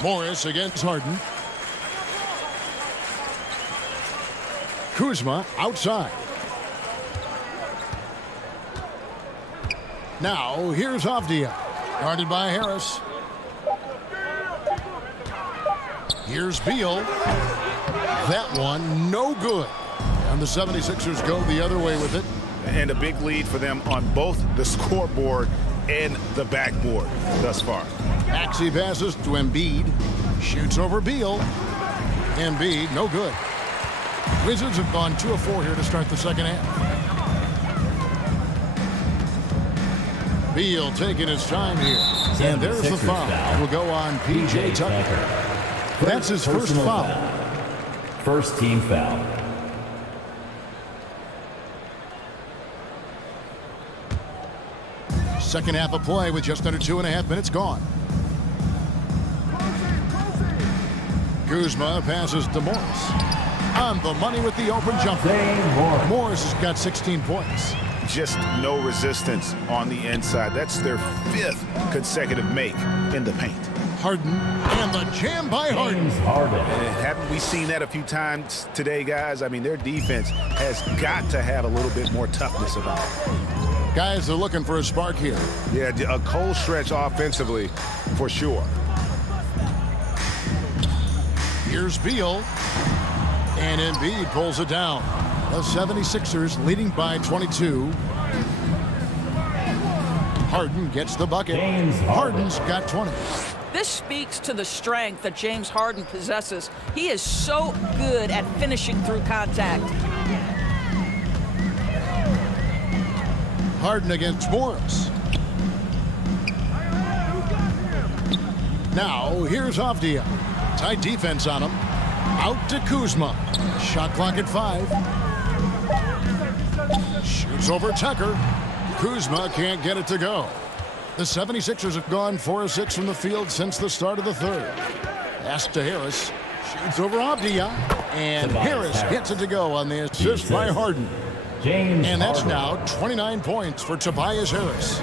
Morris against Harden. Kuzma outside. Now, here's Avdia. Guarded by Harris. Here's Beal. That one, no good. And the 76ers go the other way with it. And a big lead for them on both the scoreboard and the backboard thus far. Maxey passes to Embiid. Shoots over Beal. Embiid, no good. Wizards have gone 2 of 4 here to start the second half. Beal taking his time here. And there's the foul. Will go on P.J. Tucker. That's his first foul. First team foul. Second half of play with just under 2.5 minutes gone. Kuzma passes to Morris. On the money with the open jumper. Morris has got 16 points. Just no resistance on the inside. That's their 5th consecutive make in the paint. Harden and the jam by Harden. Haven't we seen that a few times today, guys? I mean, their defense has got to have a little bit more toughness about it. Guys are looking for a spark here. Yeah, a cold stretch offensively for sure. Here's Beal. And Embiid pulls it down. The 76ers leading by 22. Harden gets the bucket. Harden's got 20. This speaks to the strength that James Harden possesses. He is so good at finishing through contact. Harden against Morris. Now, here's Avdia. Tight defense on him. Out to Kuzma. Shot clock at 5. Shoots over Tucker. Kuzma can't get it to go. The 76ers have gone 4 of 6 from the field since the start of the third. Pass to Harris. Shoots over Avdia. And Harris gets it to go on the assist by Harden. And that's now 29 points for Tobias Harris.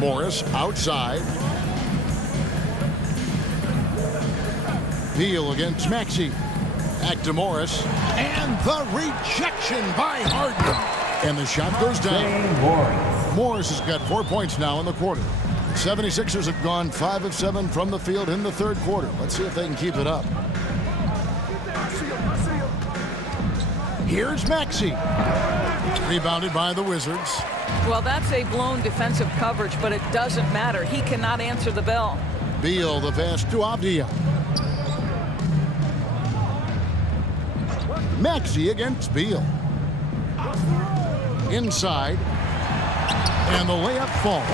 Morris outside. Beal against Maxey. Back to Morris. And the rejection by Harden. And the shot goes down. Morris has got 4 points now in the quarter. 76ers have gone 5 of 7 from the field in the third quarter. Let's see if they can keep it up. Here's Maxey. Rebounded by the Wizards. Well, that's a blown defensive coverage, but it doesn't matter. He cannot answer the bell. Beal the pass to Avdia. Maxey against Beal. Inside. And the layup falls.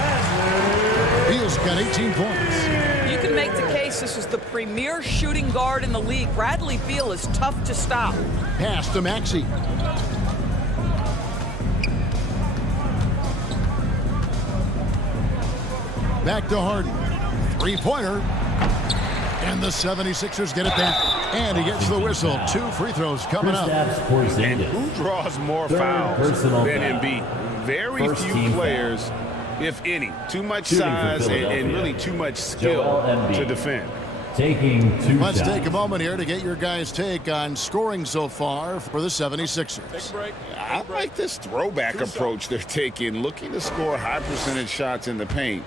Beal's got 18 points. You can make the case this is the premier shooting guard in the league. Bradley Beal is tough to stop. Pass to Maxey. Back to Harden. Three-pointer. And the 76ers get it back. And he gets the whistle. 2 free throws coming up. And who draws more fouls than Embiid? Very few players, if any. Too much size and really too much skill to defend. Let's take a moment here to get your guys' take on scoring so far for the 76ers. I like this throwback approach they're taking, looking to score high percentage shots in the paint.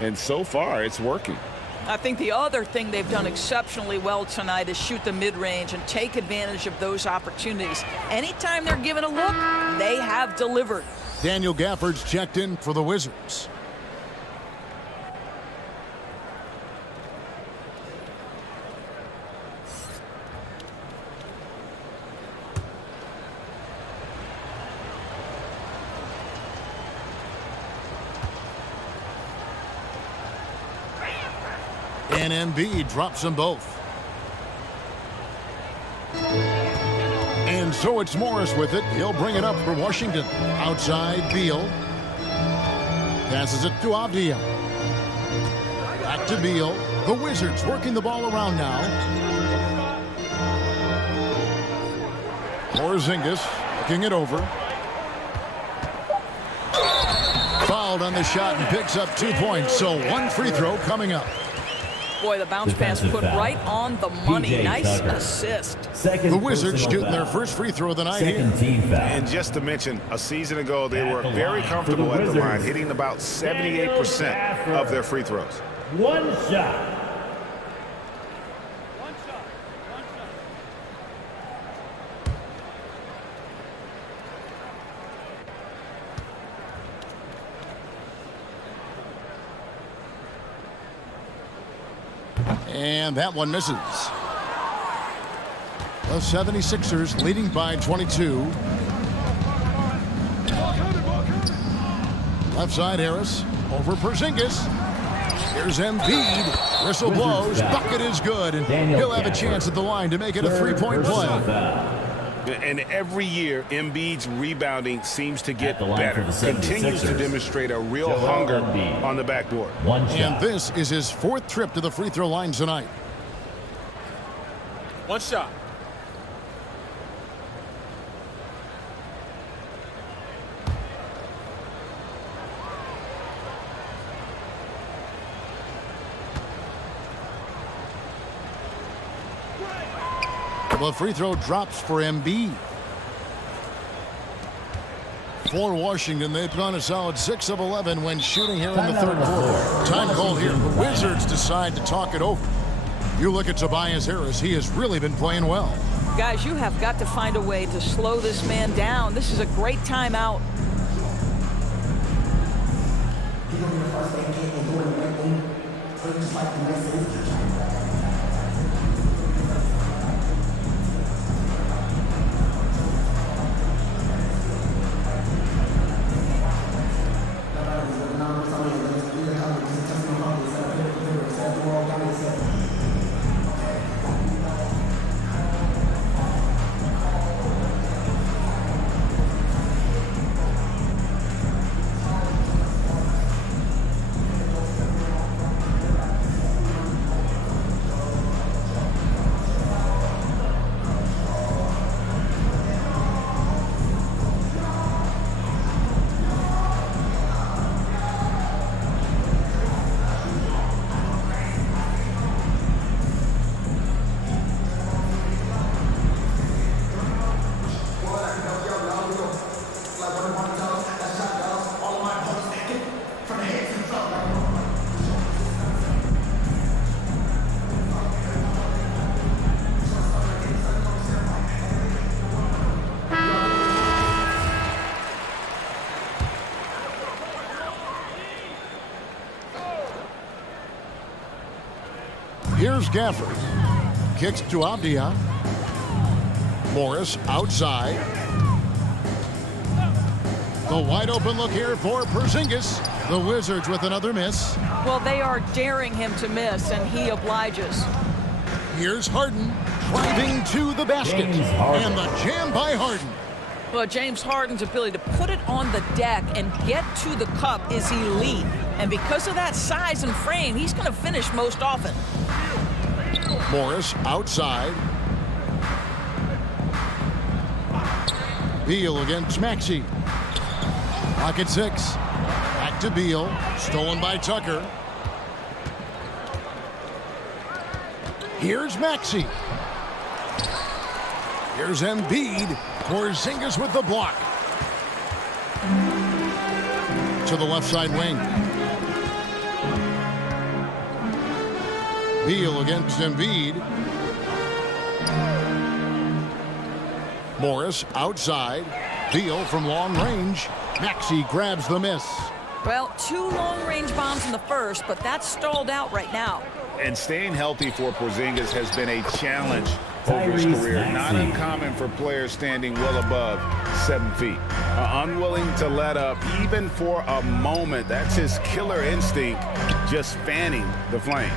And so far, it's working. I think the other thing they've done exceptionally well tonight is shoot the mid-range and take advantage of those opportunities. Anytime they're given a look, they have delivered. Daniel Gafford's checked in for the Wizards. And Embiid drops them both. And so it's Morris with it. He'll bring it up for Washington. Outside, Beal. Passes it to Avdia. Back to Beal. The Wizards working the ball around now. Porzingis looking it over. Fouled on the shot and picks up 2 points. So 1 free throw coming up. Boy, the bounce pass put right on the money. Nice assist. The Wizards getting their first free throw of the night here. And just to mention, a season ago, they were very comfortable at the line, hitting about 78% of their free throws. One shot. And that one misses. The 76ers leading by 22. Left side, Harris. Over Porzingis. Here's Embiid. Whistle blows. Bucket is good. And he'll have a chance at the line to make it a 3-point play. And every year, Embiid's rebounding seems to get better. Continues to demonstrate a real hunger on the backboard. And this is his 4th trip to the free throw line tonight. One shot. The free throw drops for Embiid. For Washington, they've gone a solid 6 of 11 when shooting here in the 3rd quarter. Time called here. The Wizards decide to talk it over. You look at Tobias Harris. He has really been playing well. Guys, you have got to find a way to slow this man down. This is a great timeout. Here's Gafford. Kicks to Avdia. Morris outside. The wide open look here for Porzingis. The Wizards with another miss. Well, they are daring him to miss, and he obliges. Here's Harden driving to the basket. And the jam by Harden. Well, James Harden's ability to put it on the deck and get to the cup is elite. And because of that size and frame, he's going to finish most often. Morris outside. Beal against Maxey. Pocket 6. Back to Beal. Stolen by Tucker. Here's Maxey. Here's Embiid. Porzingis with the block. To the left side wing. Beal against Embiid. Morris outside. Beal from long range. Maxey grabs the miss. Well, 2 long-range bombs in the first, but that's stalled out right now. And staying healthy for Porzingis has been a challenge over his career. Not uncommon for players standing well above 7 feet. Unwilling to let up even for a moment. That's his killer instinct, just fanning the flames.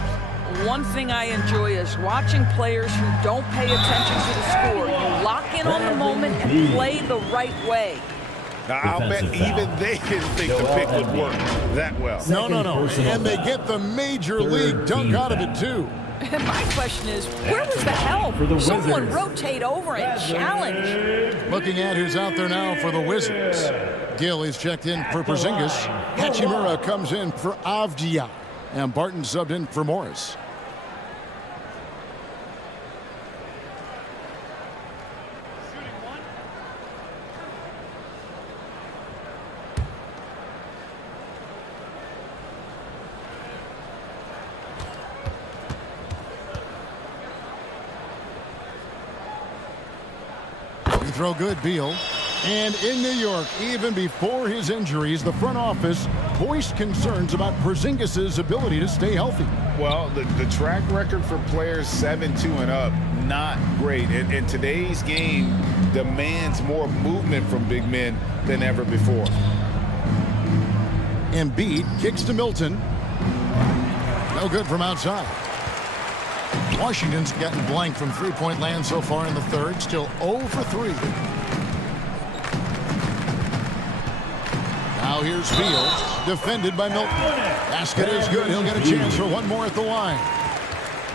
One thing I enjoy is watching players who don't pay attention to the score. You lock in on the moment and play the right way. Now, I'll bet even they didn't think the pick would work that well. No. And they get the major league dunk out of it, too. My question is, where was the help? Someone rotate over and challenge. Looking at who's out there now for the Wizards. Gill is checked in for Porzingis. Hachimura comes in for Avdia. And Barton subbed in for Morris. Throw good, Beal. And in New York, even before his injuries, the front office voiced concerns about Porzingis' ability to stay healthy. Well, the track record for players 7-2 and up, not great. And today's game demands more movement from big men than ever before. Embiid kicks to Milton. No good from outside. Washington's gotten blank from three-point land so far in the third. Still 0 for 3. Now here's Beal, defended by Milton. Basket is good. He'll get a chance for one more at the line.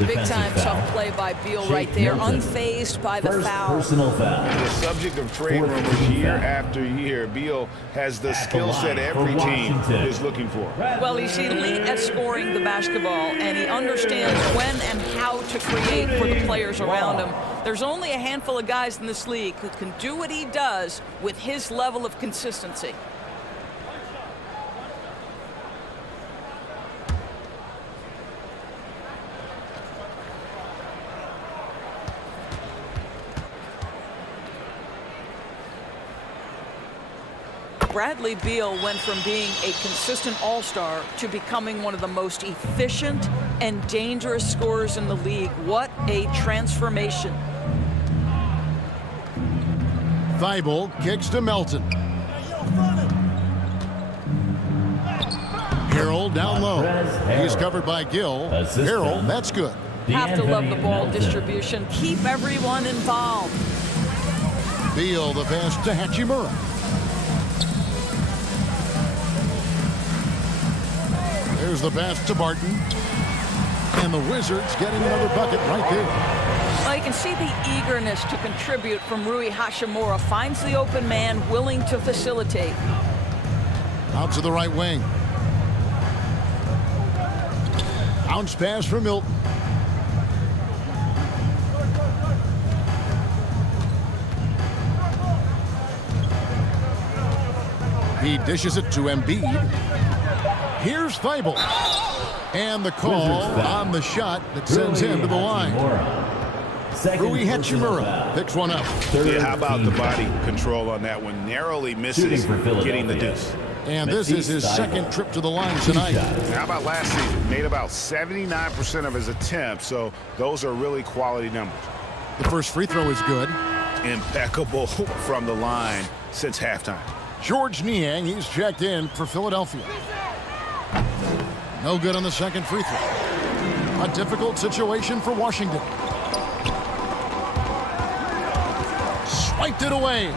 Big-time tough play by Beal right there, unfazed by the foul. The subject of trade rumors year after year, Beal has the skill set every team is looking for. Well, he's elite at scoring the basketball, and he understands when and how to create for the players around him. There's only a handful of guys in this league who can do what he does with his level of consistency. Bradley Beal went from being a consistent all-star to becoming one of the most efficient and dangerous scorers in the league. What a transformation. Thibault kicks to Melton. Harrell down low. He's covered by Gill. Harrell, that's good. Have to love the ball distribution. Keep everyone involved. Beal the pass to Hachimura. There's the pass to Barton. And the Wizards getting another bucket right there. Well, you can see the eagerness to contribute from Rui Hachimura. Finds the open man, willing to facilitate. Out to the right wing. Bounce pass from Milton. He dishes it to Embiid. Here's Thibault. And the call on the shot that sends him to the line. Rui Hachimura picks one up. Yeah, how about the body control on that one? Narrowly misses getting the deuce. And this is his second trip to the line tonight. How about last season? Made about 79% of his attempts, so those are really quality numbers. The first free throw is good. Impeccable from the line since halftime. George Niang, he's checked in for Philadelphia. No good on the second free throw. A difficult situation for Washington. Swiped it away.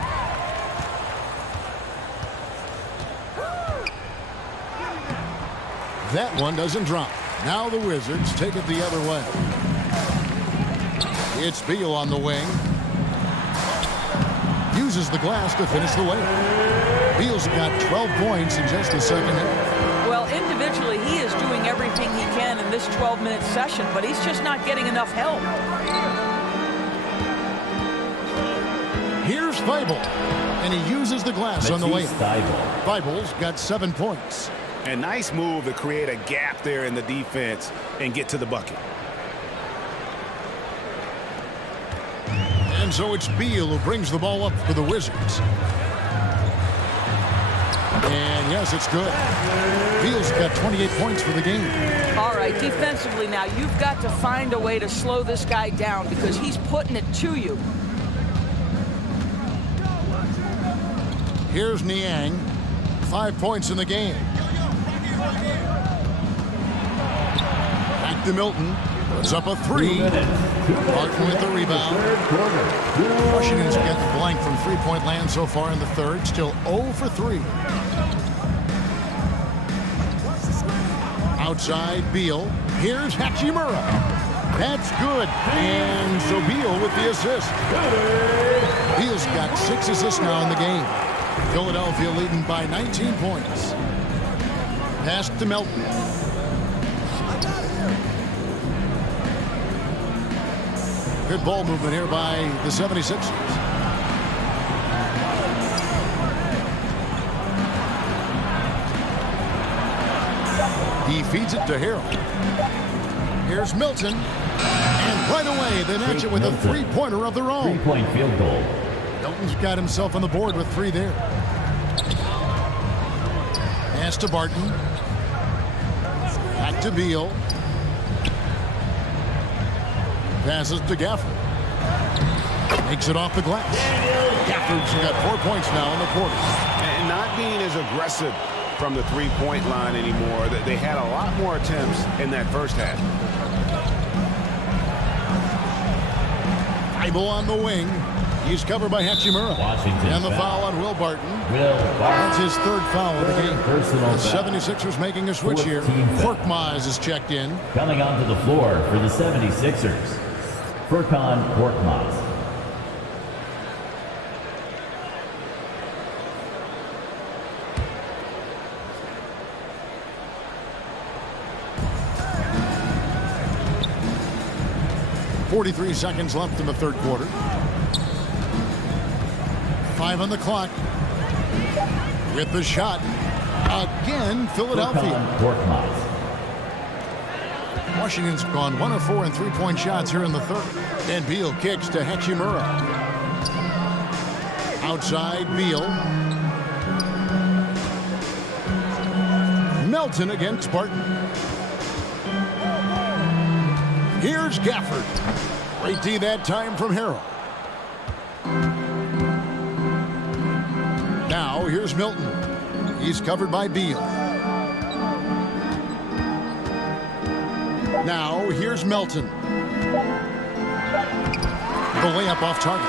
That one doesn't drop. Now the Wizards take it the other way. It's Beal on the wing. Uses the glass to finish the layup. Beal's got 12 points in just the second half. Well, individually, he is doing everything he can in this 12-minute session, but he's just not getting enough help. Here's Thybulle, and he uses the glass on the layup. Thybulle's got 7 points. A nice move to create a gap there in the defense and get to the bucket. And so it's Beal who brings the ball up for the Wizards. And yes, it's good. Beal's got 28 points for the game. All right, defensively now, you've got to find a way to slow this guy down because he's putting it to you. Here's Niang. 5 points in the game. Back to Milton. Puts up a three. Barton with the rebound. Washington's getting blank from three-point land so far in the third. Still 0 for 3. Outside Beal. Here's Hachimura. That's good. And so Beal with the assist. Beal's got 6 assists now in the game. Philadelphia leading by 19 points. Pass to Melton. Good ball movement here by the 76ers. He feeds it to Harrell. Here's Milton. And right away, they match it with a three-pointer of their own. 3-point field goal. Milton's got himself on the board with 3 there. Pass to Barton. Back to Beal. Passes to Gafford. Makes it off the glass. Gafford's got 4 points now in the quarter. And not being as aggressive from the three-point line anymore. They had a lot more attempts in that first half. Thybulle on the wing. He's covered by Hachimura. Washington and the foul on Will Barton. Barton. That's his 3rd foul of the game. The foul. 76ers making a switch here. Korkmaz is checked in. Coming onto the floor for the 76ers. Furkan Korkmaz. .43 seconds left in the third quarter. 5 on the clock. With the shot. Again, Philadelphia. Korkmaz. Washington's gone 1 of 4 in three-point shots here in the third. And Beal kicks to Hachimura. Outside Beal. Melton against Barton. Here's Gafford. Great D that time from Harrell. Now here's Milton. He's covered by Beal. Now here's Melton. The layup off target.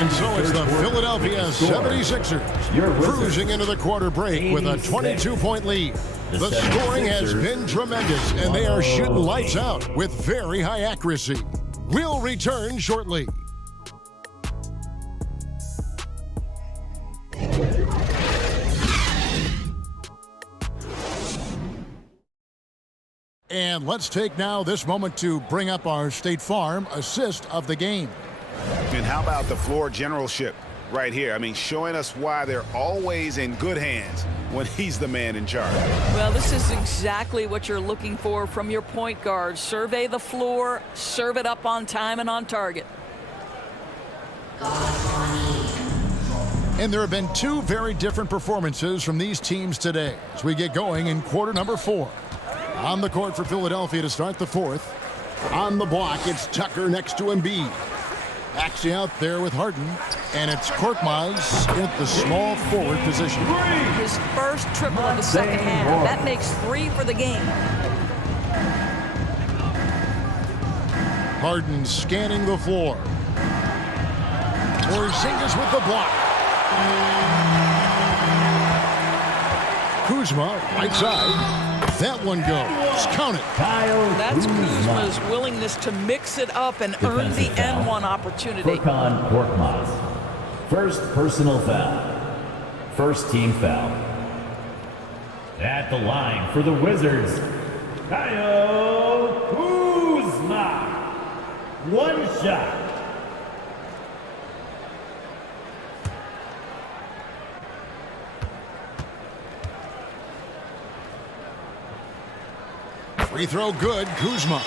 And so it's the Philadelphia 76ers cruising into the quarter break with a 22-point lead. The scoring has been tremendous, and they are shooting lights out with very high accuracy. We'll return shortly. And let's take now this moment to bring up our State Farm assist of the game. And how about the floor generalship right here. I mean, showing us why they're always in good hands when he's the man in charge. Well, this is exactly what you're looking for from your point guard. Survey the floor, serve it up on time and on target. And there have been two very different performances from these teams today as we get going in quarter number 4. On the court for Philadelphia to start the 4th. On the block, it's Tucker next to Embiid. Maxey out there with Harden, and it's Korkmaz in the small forward position. His first triple of the second half. That makes 3 for the game. Harden scanning the floor. Porzingis with the block. Kuzma, right side. That one goes. Count it. That's Kuzma's willingness to mix it up and earn the N1 opportunity. Furkan Korkmaz. First personal foul. First team foul. At the line for the Wizards, Kyle Kuzma. One shot. Free throw good, Kuzma.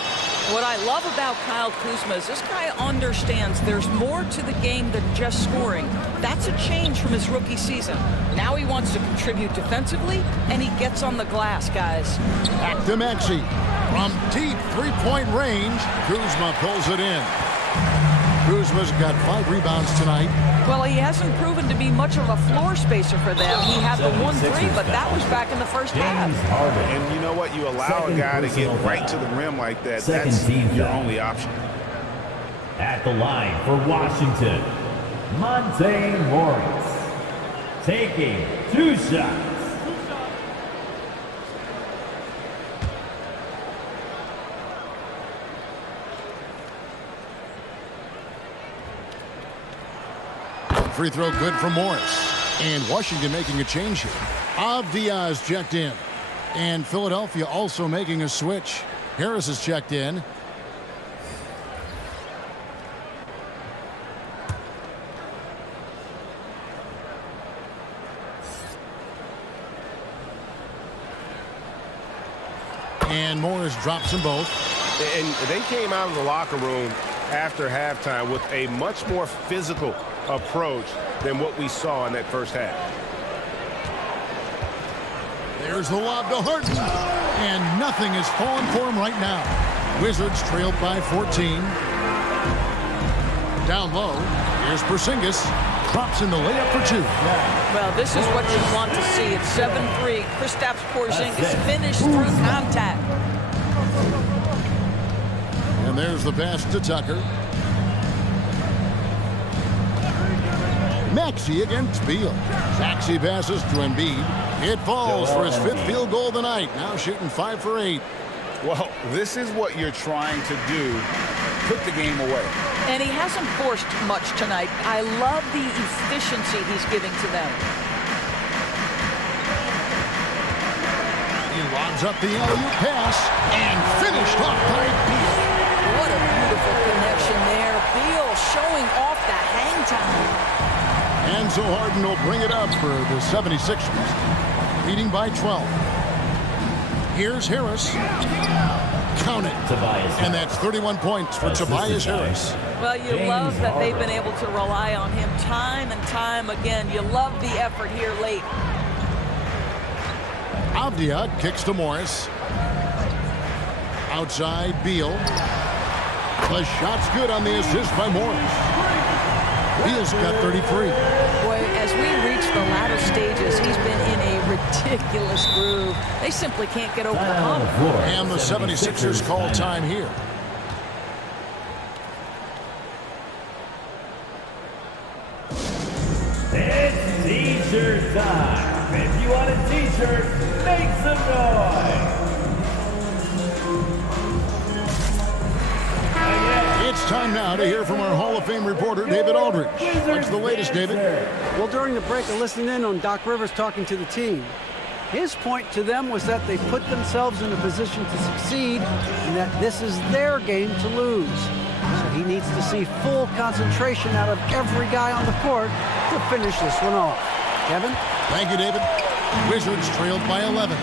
What I love about Kyle Kuzma is this guy understands there's more to the game than just scoring. That's a change from his rookie season. Now he wants to contribute defensively, and he gets on the glass, guys. Back to Maxey. From deep three-point range, Kuzma pulls it in. Kuzma's got 5 rebounds tonight. Well, he hasn't proven to be much of a floor spacer for them. He had the 1-3, but that was back in the first half. And you know what? You allow a guy to get right to the rim like that. That's your only option. At the line for Washington, Monte Morris. Taking 2 shots. Free throw good for Morris. And Washington making a change here. Avdija is checked in. And Philadelphia also making a switch. Harris is checked in. And Morris drops them both. And they came out of the locker room after halftime with a much more physical approach than what we saw in that first half. There's the lob to Harden. And nothing is falling for him right now. Wizards trailed by 14. Down low, here's Porzingis. Drops in the layup for 2. Well, this is what you want to see. It's 7-3. Kristaps Porzingis finished through contact. And there's the pass to Tucker. Maxey against Beal. Maxey passes to Embiid. It falls for his 5th field goal of the night. Now shooting 5 for 8. Well, this is what you're trying to do. Put the game away. And he hasn't forced much tonight. I love the efficiency he's giving to them. He lobs up the alley-oop pass and finished off by Beal. What a beautiful connection there. Beal showing off the hang time. And so Harden will bring it up for the 76ers, leading by 12. Here's Harris. Count it. And that's 31 points for Tobias Harris. Well, you love that they've been able to rely on him time and time again. You love the effort here late. Avdija kicks to Morris. Outside, Beal. The shot's good on the assist by Morris. Beal's got 33. Boy, as we reach the latter stages, he's been in a ridiculous groove. They simply can't get over the hump. And the 76ers call time here. It's t-shirt time. If you want a t-shirt, make some noise. It's time now to hear from our Hall of Fame reporter, David Aldridge. What's the latest, David? Well, during the break, I listened in on Doc Rivers talking to the team. His point to them was that they put themselves in a position to succeed and that this is their game to lose. So he needs to see full concentration out of every guy on the court to finish this one off. Kevin? Thank you, David. Wizards trailed by 11.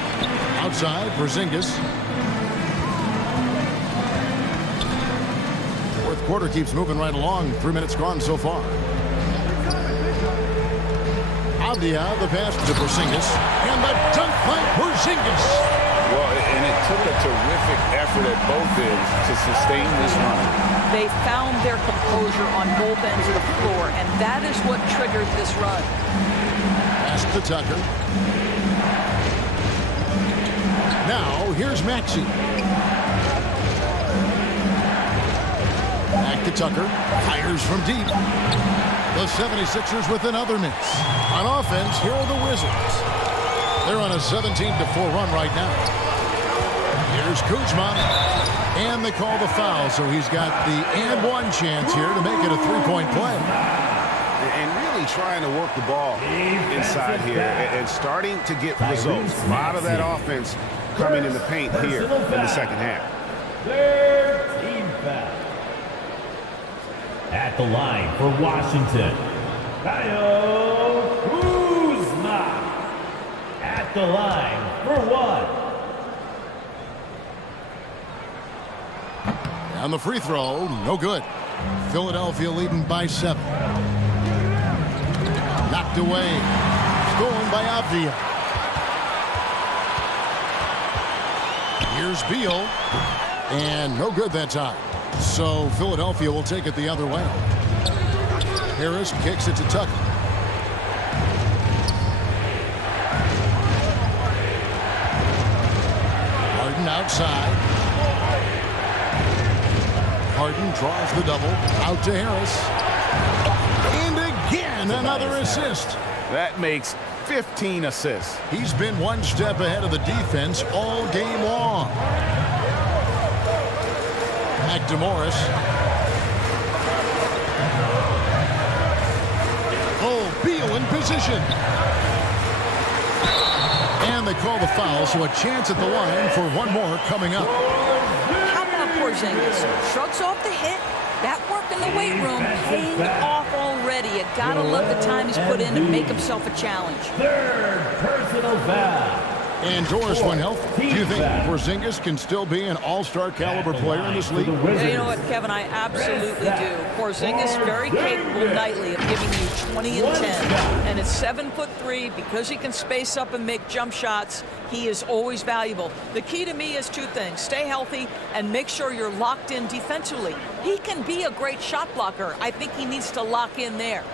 Outside, Porzingis. Fourth quarter keeps moving right along. 3 minutes gone so far. Avdia, the pass to Porzingis. And the dunk by Porzingis. Well, and it took a terrific effort at both ends to sustain this run. They found their composure on both ends of the floor, and that is what triggered this run. Pass to Tucker. Now, here's Maxey. Back to Tucker. Fires from deep. The 76ers with another miss. On offense, here are the Wizards. They're on a 17-4 run right now. Here's Kuzma. And they call the foul, so he's got the and one chance here to make it a three-point play. And really trying to work the ball inside here and starting to get results. A lot of that offense coming in the paint here in the second half. Third team foul. At the line for Washington, Kyle Kuzma. At the line for one. On the free throw, no good. Philadelphia leading by 7. Knocked away. Stolen by Avdia. Here's Beal. And no good that time. So Philadelphia will take it the other way. Harris kicks it to Tucker. Harden outside. Harden draws the double. Out to Harris. And again, another assist. That makes 15 assists. He's been one step ahead of the defense all game long. Back to Morris. Oh, Beal in position. And they call the foul, so a chance at the line for one more coming up. How about Porzingis? Shrugs off the hit. That work in the weight room paying off already. You gotta love the time he's put in to make himself a challenge. Third personal foul. And Doris, when healthy, do you think Porzingis can still be an all-star caliber player in this league? Yeah, you know what, Kevin, I absolutely do. Porzingis very capable nightly of giving you 20 and 10. And at 7'3", because he can space up and make jump shots, he is always valuable. The key to me is 2 things. Stay healthy and make sure you're locked in defensively. He can be a great shot blocker. I think he needs to lock in there.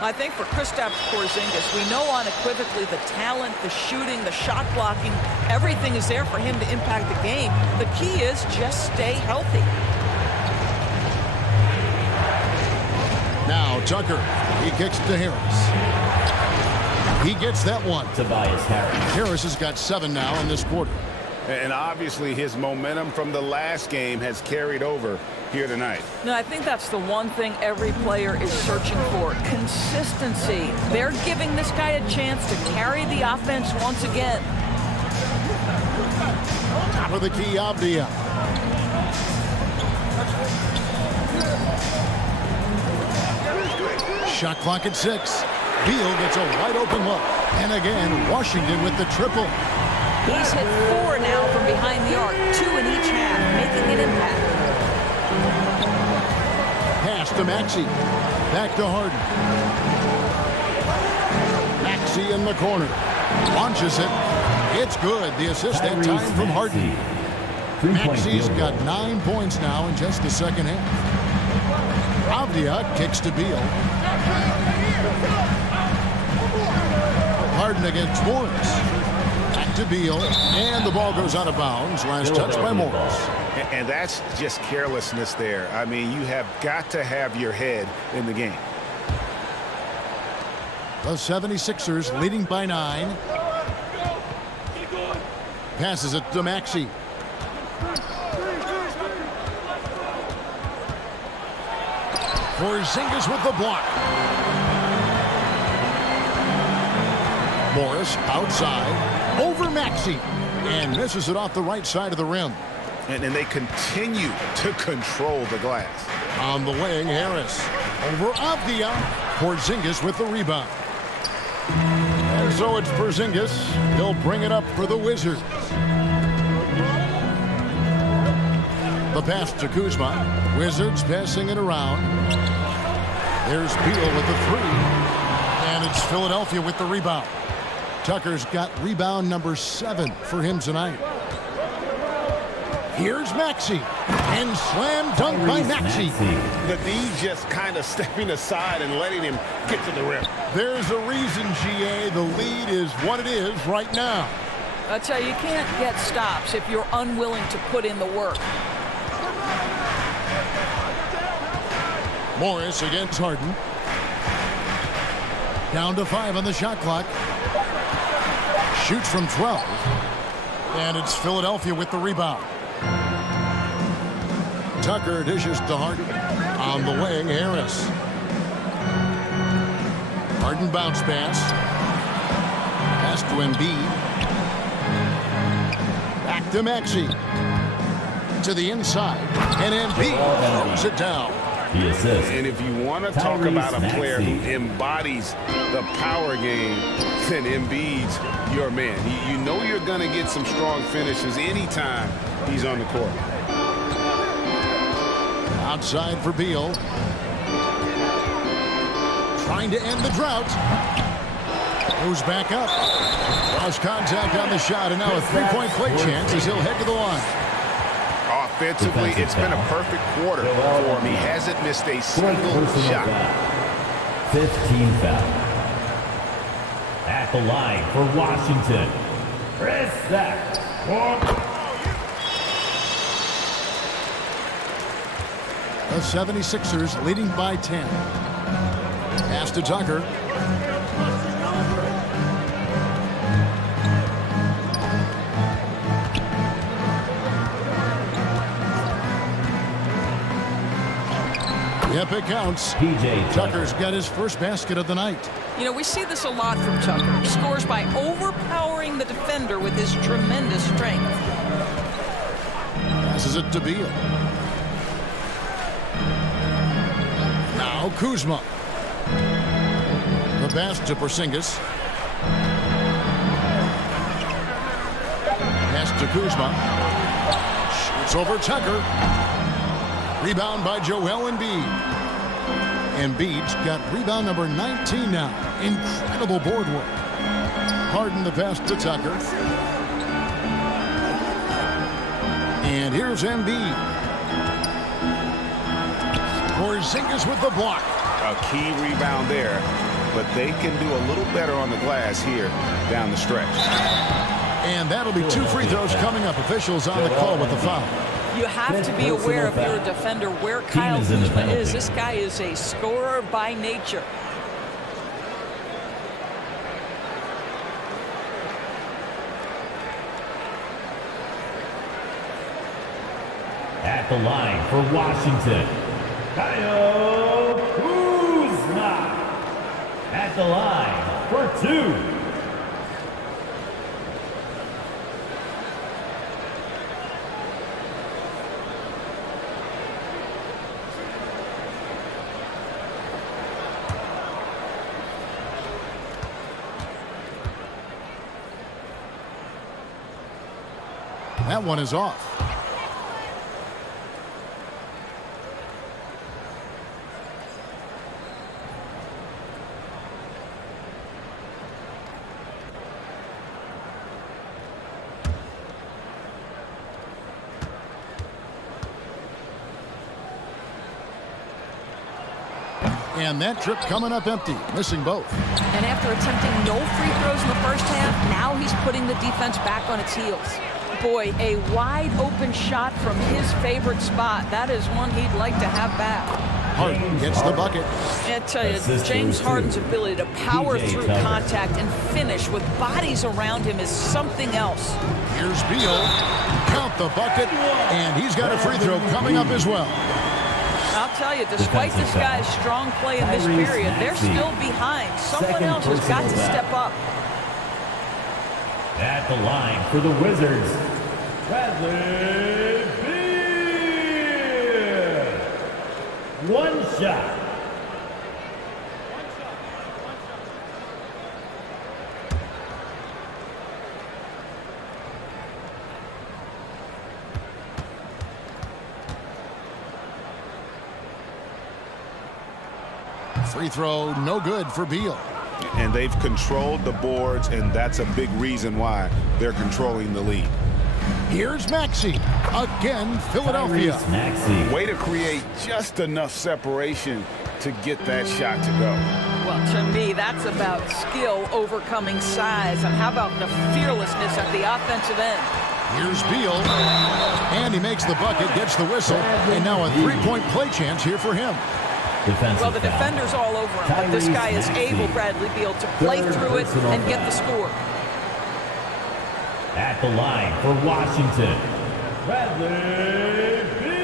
I think for Kristaps Porzingis, we know unequivocally the talent, the shooting, the shot blocking, everything is there for him to impact the game. The key is just stay healthy. Now Tucker, he kicks to Harris. He gets that one. Tobias Harris. Harris has got 7 now in this quarter. And obviously his momentum from the last game has carried over here tonight. No, I think that's the one thing every player is searching for. Consistency. They're giving this guy a chance to carry the offense once again. Top of the key, Avdia. Shot clock at 6. Beal gets a wide open look. And again, Washington with the triple. He's hit 4 now from behind the arc, 2 in each half, making an impact. Pass to Maxey. Back to Harden. Maxey in the corner. Launches it. It's good. The assist that time from Harden. Maxey's got 9 points now in just the second half. Avdia kicks to Beal. Harden against Morris. Back to Beal. And the ball goes out of bounds. Last touch by Morris. And that's just carelessness there. I mean, you have got to have your head in the game. The 76ers leading by 9. Passes it to Maxey. Porzingis with the block. Morris outside. Over Maxey. And misses it off the right side of the rim. And they continue to control the glass. On the wing, Harris. Over Avdia. Porzingis with the rebound. And so it's Porzingis. He'll bring it up for the Wizards. The pass to Kuzma. Wizards passing it around. There's Beal with the three. And it's Philadelphia with the rebound. Tucker's got rebound number 7 for him tonight. Here's Maxey. And slam dunk by Maxey. The D just kind of stepping aside and letting him get to the rim. There's a reason, GA. The lead is what it is right now. I tell you, you can't get stops if you're unwilling to put in the work. Morris against Harden. Down to 5 on the shot clock. Shoots from 12. And it's Philadelphia with the rebound. Tucker dishes to Harden. On the wing, Harris. Harden bounce pass. Pass to Embiid. Back to Maxey. To the inside. And Embiid throws it down. And if you want to talk about a player who embodies the power game, then Embiid's your man. You know you're going to get some strong finishes anytime he's on the court. Outside for Beal. Trying to end the drought. Goes back up. Lost contact on the shot, and now a three-point play chance as he'll head to the line. Offensively, it's been a perfect quarter for him. He hasn't missed a single shot. 15 foul. At the line for Washington, Chris Sack. The 76ers leading by 10. Pass to Tucker. Yep, it counts. PJ Tucker's got his first basket of the night. You know, we see this a lot from Tucker. He scores by overpowering the defender with his tremendous strength. Passes it to Beal. Now Kuzma. The pass to Porzingis. Pass to Kuzma. Shoots over Tucker. Rebound by Joel Embiid. Embiid's got rebound number 19 now. Incredible board work. Harden the pass to Tucker. And here's Embiid. Porzingis with the block. A key rebound there, but they can do a little better on the glass here down the stretch. And that'll be 2 free throws coming up. Officials on the call with the foul. You have to be aware if you're a defender where Kyle Kuzma is. This guy is a scorer by nature. At the line for Washington, Kyle Kuzma. At the line for 2. That one is off. And that trip coming up empty, missing both. And after attempting no free throws in the first half, now he's putting the defense back on its heels. Boy, a wide open shot from his favorite spot. That is one he'd like to have back. Harden gets the bucket. I tell you, James Harden's ability to power through contact and finish with bodies around him is something else. Here's Beal. Count the bucket, and he's got a free throw coming up as well. I'll tell you, despite this guy's strong play in this period, they're still behind. Someone else has got to step up. At the line for the Wizards, Bradley Beal. One shot. Free throw, no good for Beal. And they've controlled the boards, and that's a big reason why they're controlling the lead. Here's Maxey. Again, Philadelphia. Way to create just enough separation to get that shot to go. Well, to me, that's about skill overcoming size. And how about the fearlessness at the offensive end? Here's Beal. And he makes the bucket, gets the whistle. And now a three-point play chance here for him. Well, the defender's all over him, but this guy is able, Bradley Beal, to play through it and get the score. At the line for Washington, Bradley Beal.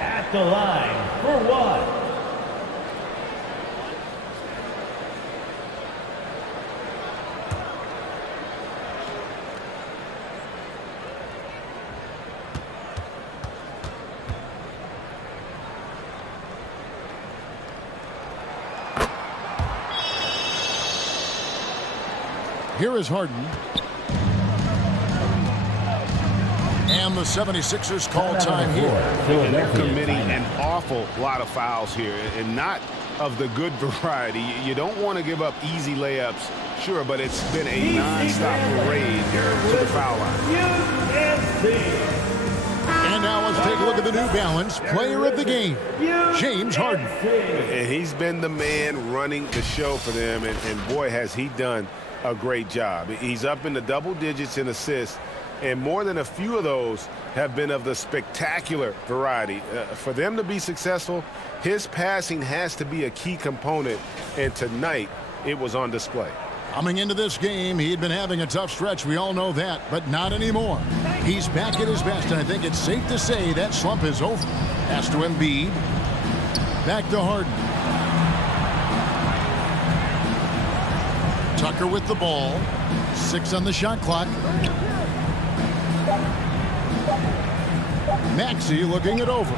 At the line for one. Here is Harden. And the 76ers call time here. And they're committing an awful lot of fouls here, and not of the good variety. You don't want to give up easy layups, sure, but it's been a non-stop parade to the foul line. And now let's take a look at the New Balance player of the game, James Harden. And he's been the man running the show for them, and boy, has he done a great job. He's up in the double digits in assists, and more than a few of those have been of the spectacular variety. For them to be successful, his passing has to be a key component, and tonight it was on display. Coming into this game, he had been having a tough stretch. We all know that, but not anymore. He's back at his best, and I think it's safe to say that slump is over. Pass to Embiid. Back to Harden. Tucker with the ball. 6 on the shot clock. Maxey looking it over.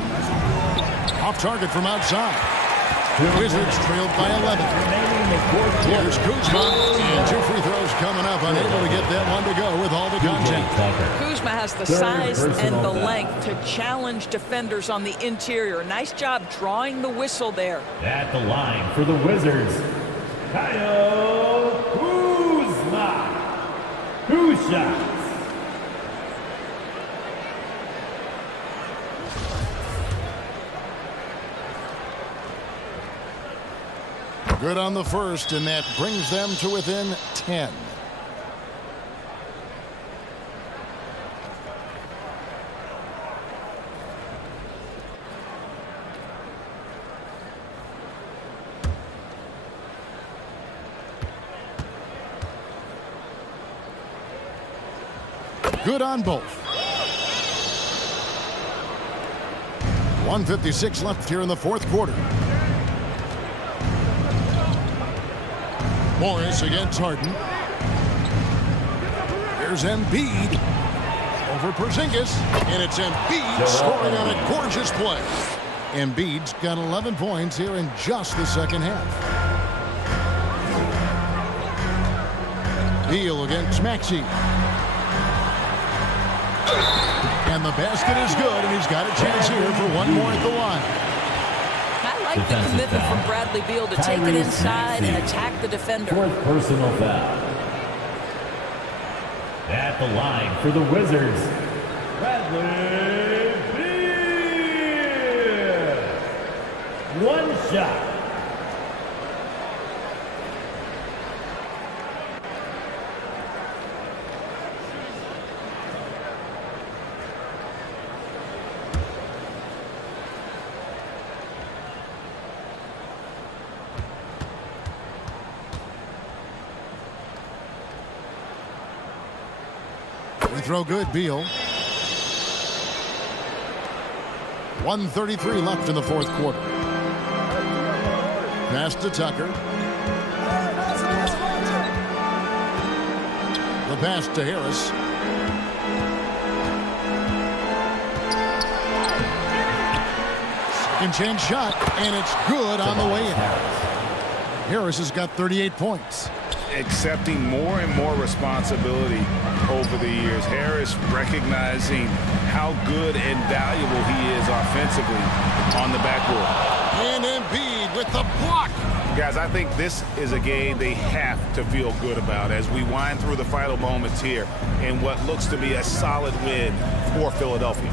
Off target from outside. Wizards trailed by 11. Here's Kuzma. And 2 free throws coming up. Unable to get that one to go with all the contact. Kuzma has the size and the length to challenge defenders on the interior. Nice job drawing the whistle there. At the line for the Wizards, Kyle Kuzma. 2 shots. Good on the first, and that brings them to within 10. Good on both. 1:56 left here in the fourth quarter. Morris against Harden. Here's Embiid. Over Porzingis. And it's Embiid scoring on a gorgeous play. Embiid's got 11 points here in just the second half. Beal against Maxey. And the basket is good, and he's got a chance here for one more at the line. I like the commitment from Bradley Beal to take it inside and attack the defender. 4th personal foul. At the line for the Wizards, Bradley Beal. 1 shot. Throw good, Beal. 1:33 left in the fourth quarter. Pass to Tucker. pass to Harris. Second chance shot, and it's good on the way in. Harris has got 38 points. Accepting more and more responsibility over the years. Harris recognizing how good and valuable he is offensively on the backboard. And Embiid with the block. Guys, I think this is a game they have to feel good about as we wind through the final moments here in what looks to be a solid win for Philadelphia.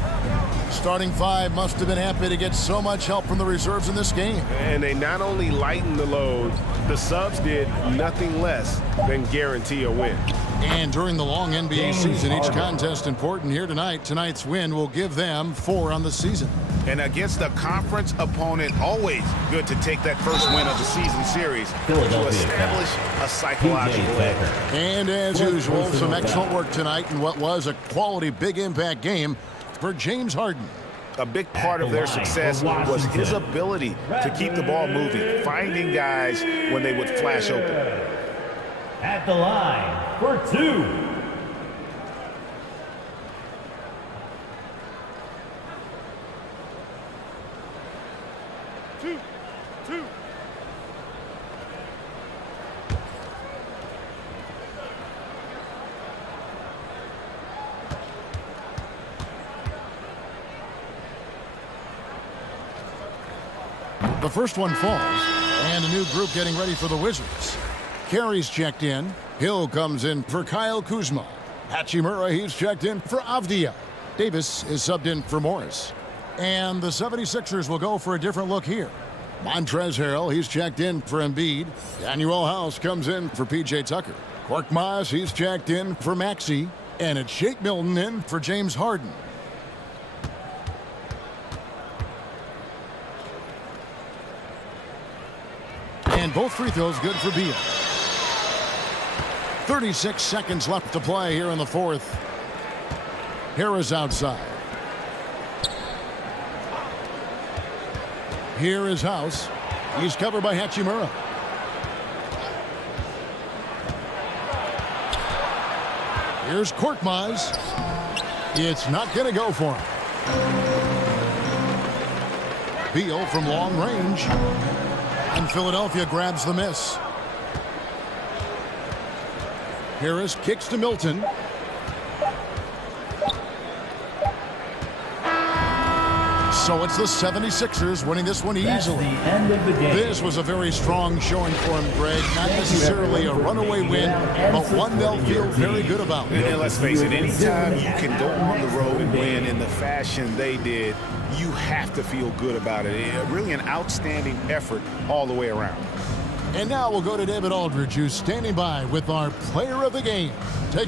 Starting five must have been happy to get so much help from the reserves in this game. And they not only lightened the load, the subs did nothing less than guarantee a win. And during the long NBA season, each contest important here tonight. Tonight's win will give them 4 on the season. And against a conference opponent, always good to take that first win of the season series to establish a psychological edge. And as usual, some excellent work tonight in what was a quality big impact game for James Harden. A big part of their success was his ability to keep the ball moving, finding guys when they would flash open. At the line for 2. The first one falls, and a new group getting ready for the Wizards. Carey's checked in. Hill comes in for Kyle Kuzma. Hachimura, he's checked in for Avdia. Davis is subbed in for Morris. And the 76ers will go for a different look here. Montrezl Harrell, he's checked in for Embiid. Daniel House comes in for P.J. Tucker. Korkmaz, he's checked in for Maxey. And it's Shake Milton in for James Harden. And both free throws good for Beal. 36 seconds left to play here in the fourth. Harris outside. Here is House. He's covered by Hachimura. Here's Korkmaz. It's not going to go for him. Beal from long range. And Philadelphia grabs the miss. Harris kicks to Milton. So it's the 76ers winning this one easily. The end of the game. This was a very strong showing for him, Greg. Not necessarily a runaway win, but one they'll feel very good about. And let's face it, anytime you can go on the road and win in the fashion they did, you have to feel good about it. Really an outstanding effort all the way around. And now we'll go to David Aldridge, who's standing by with our player of the game. Take it.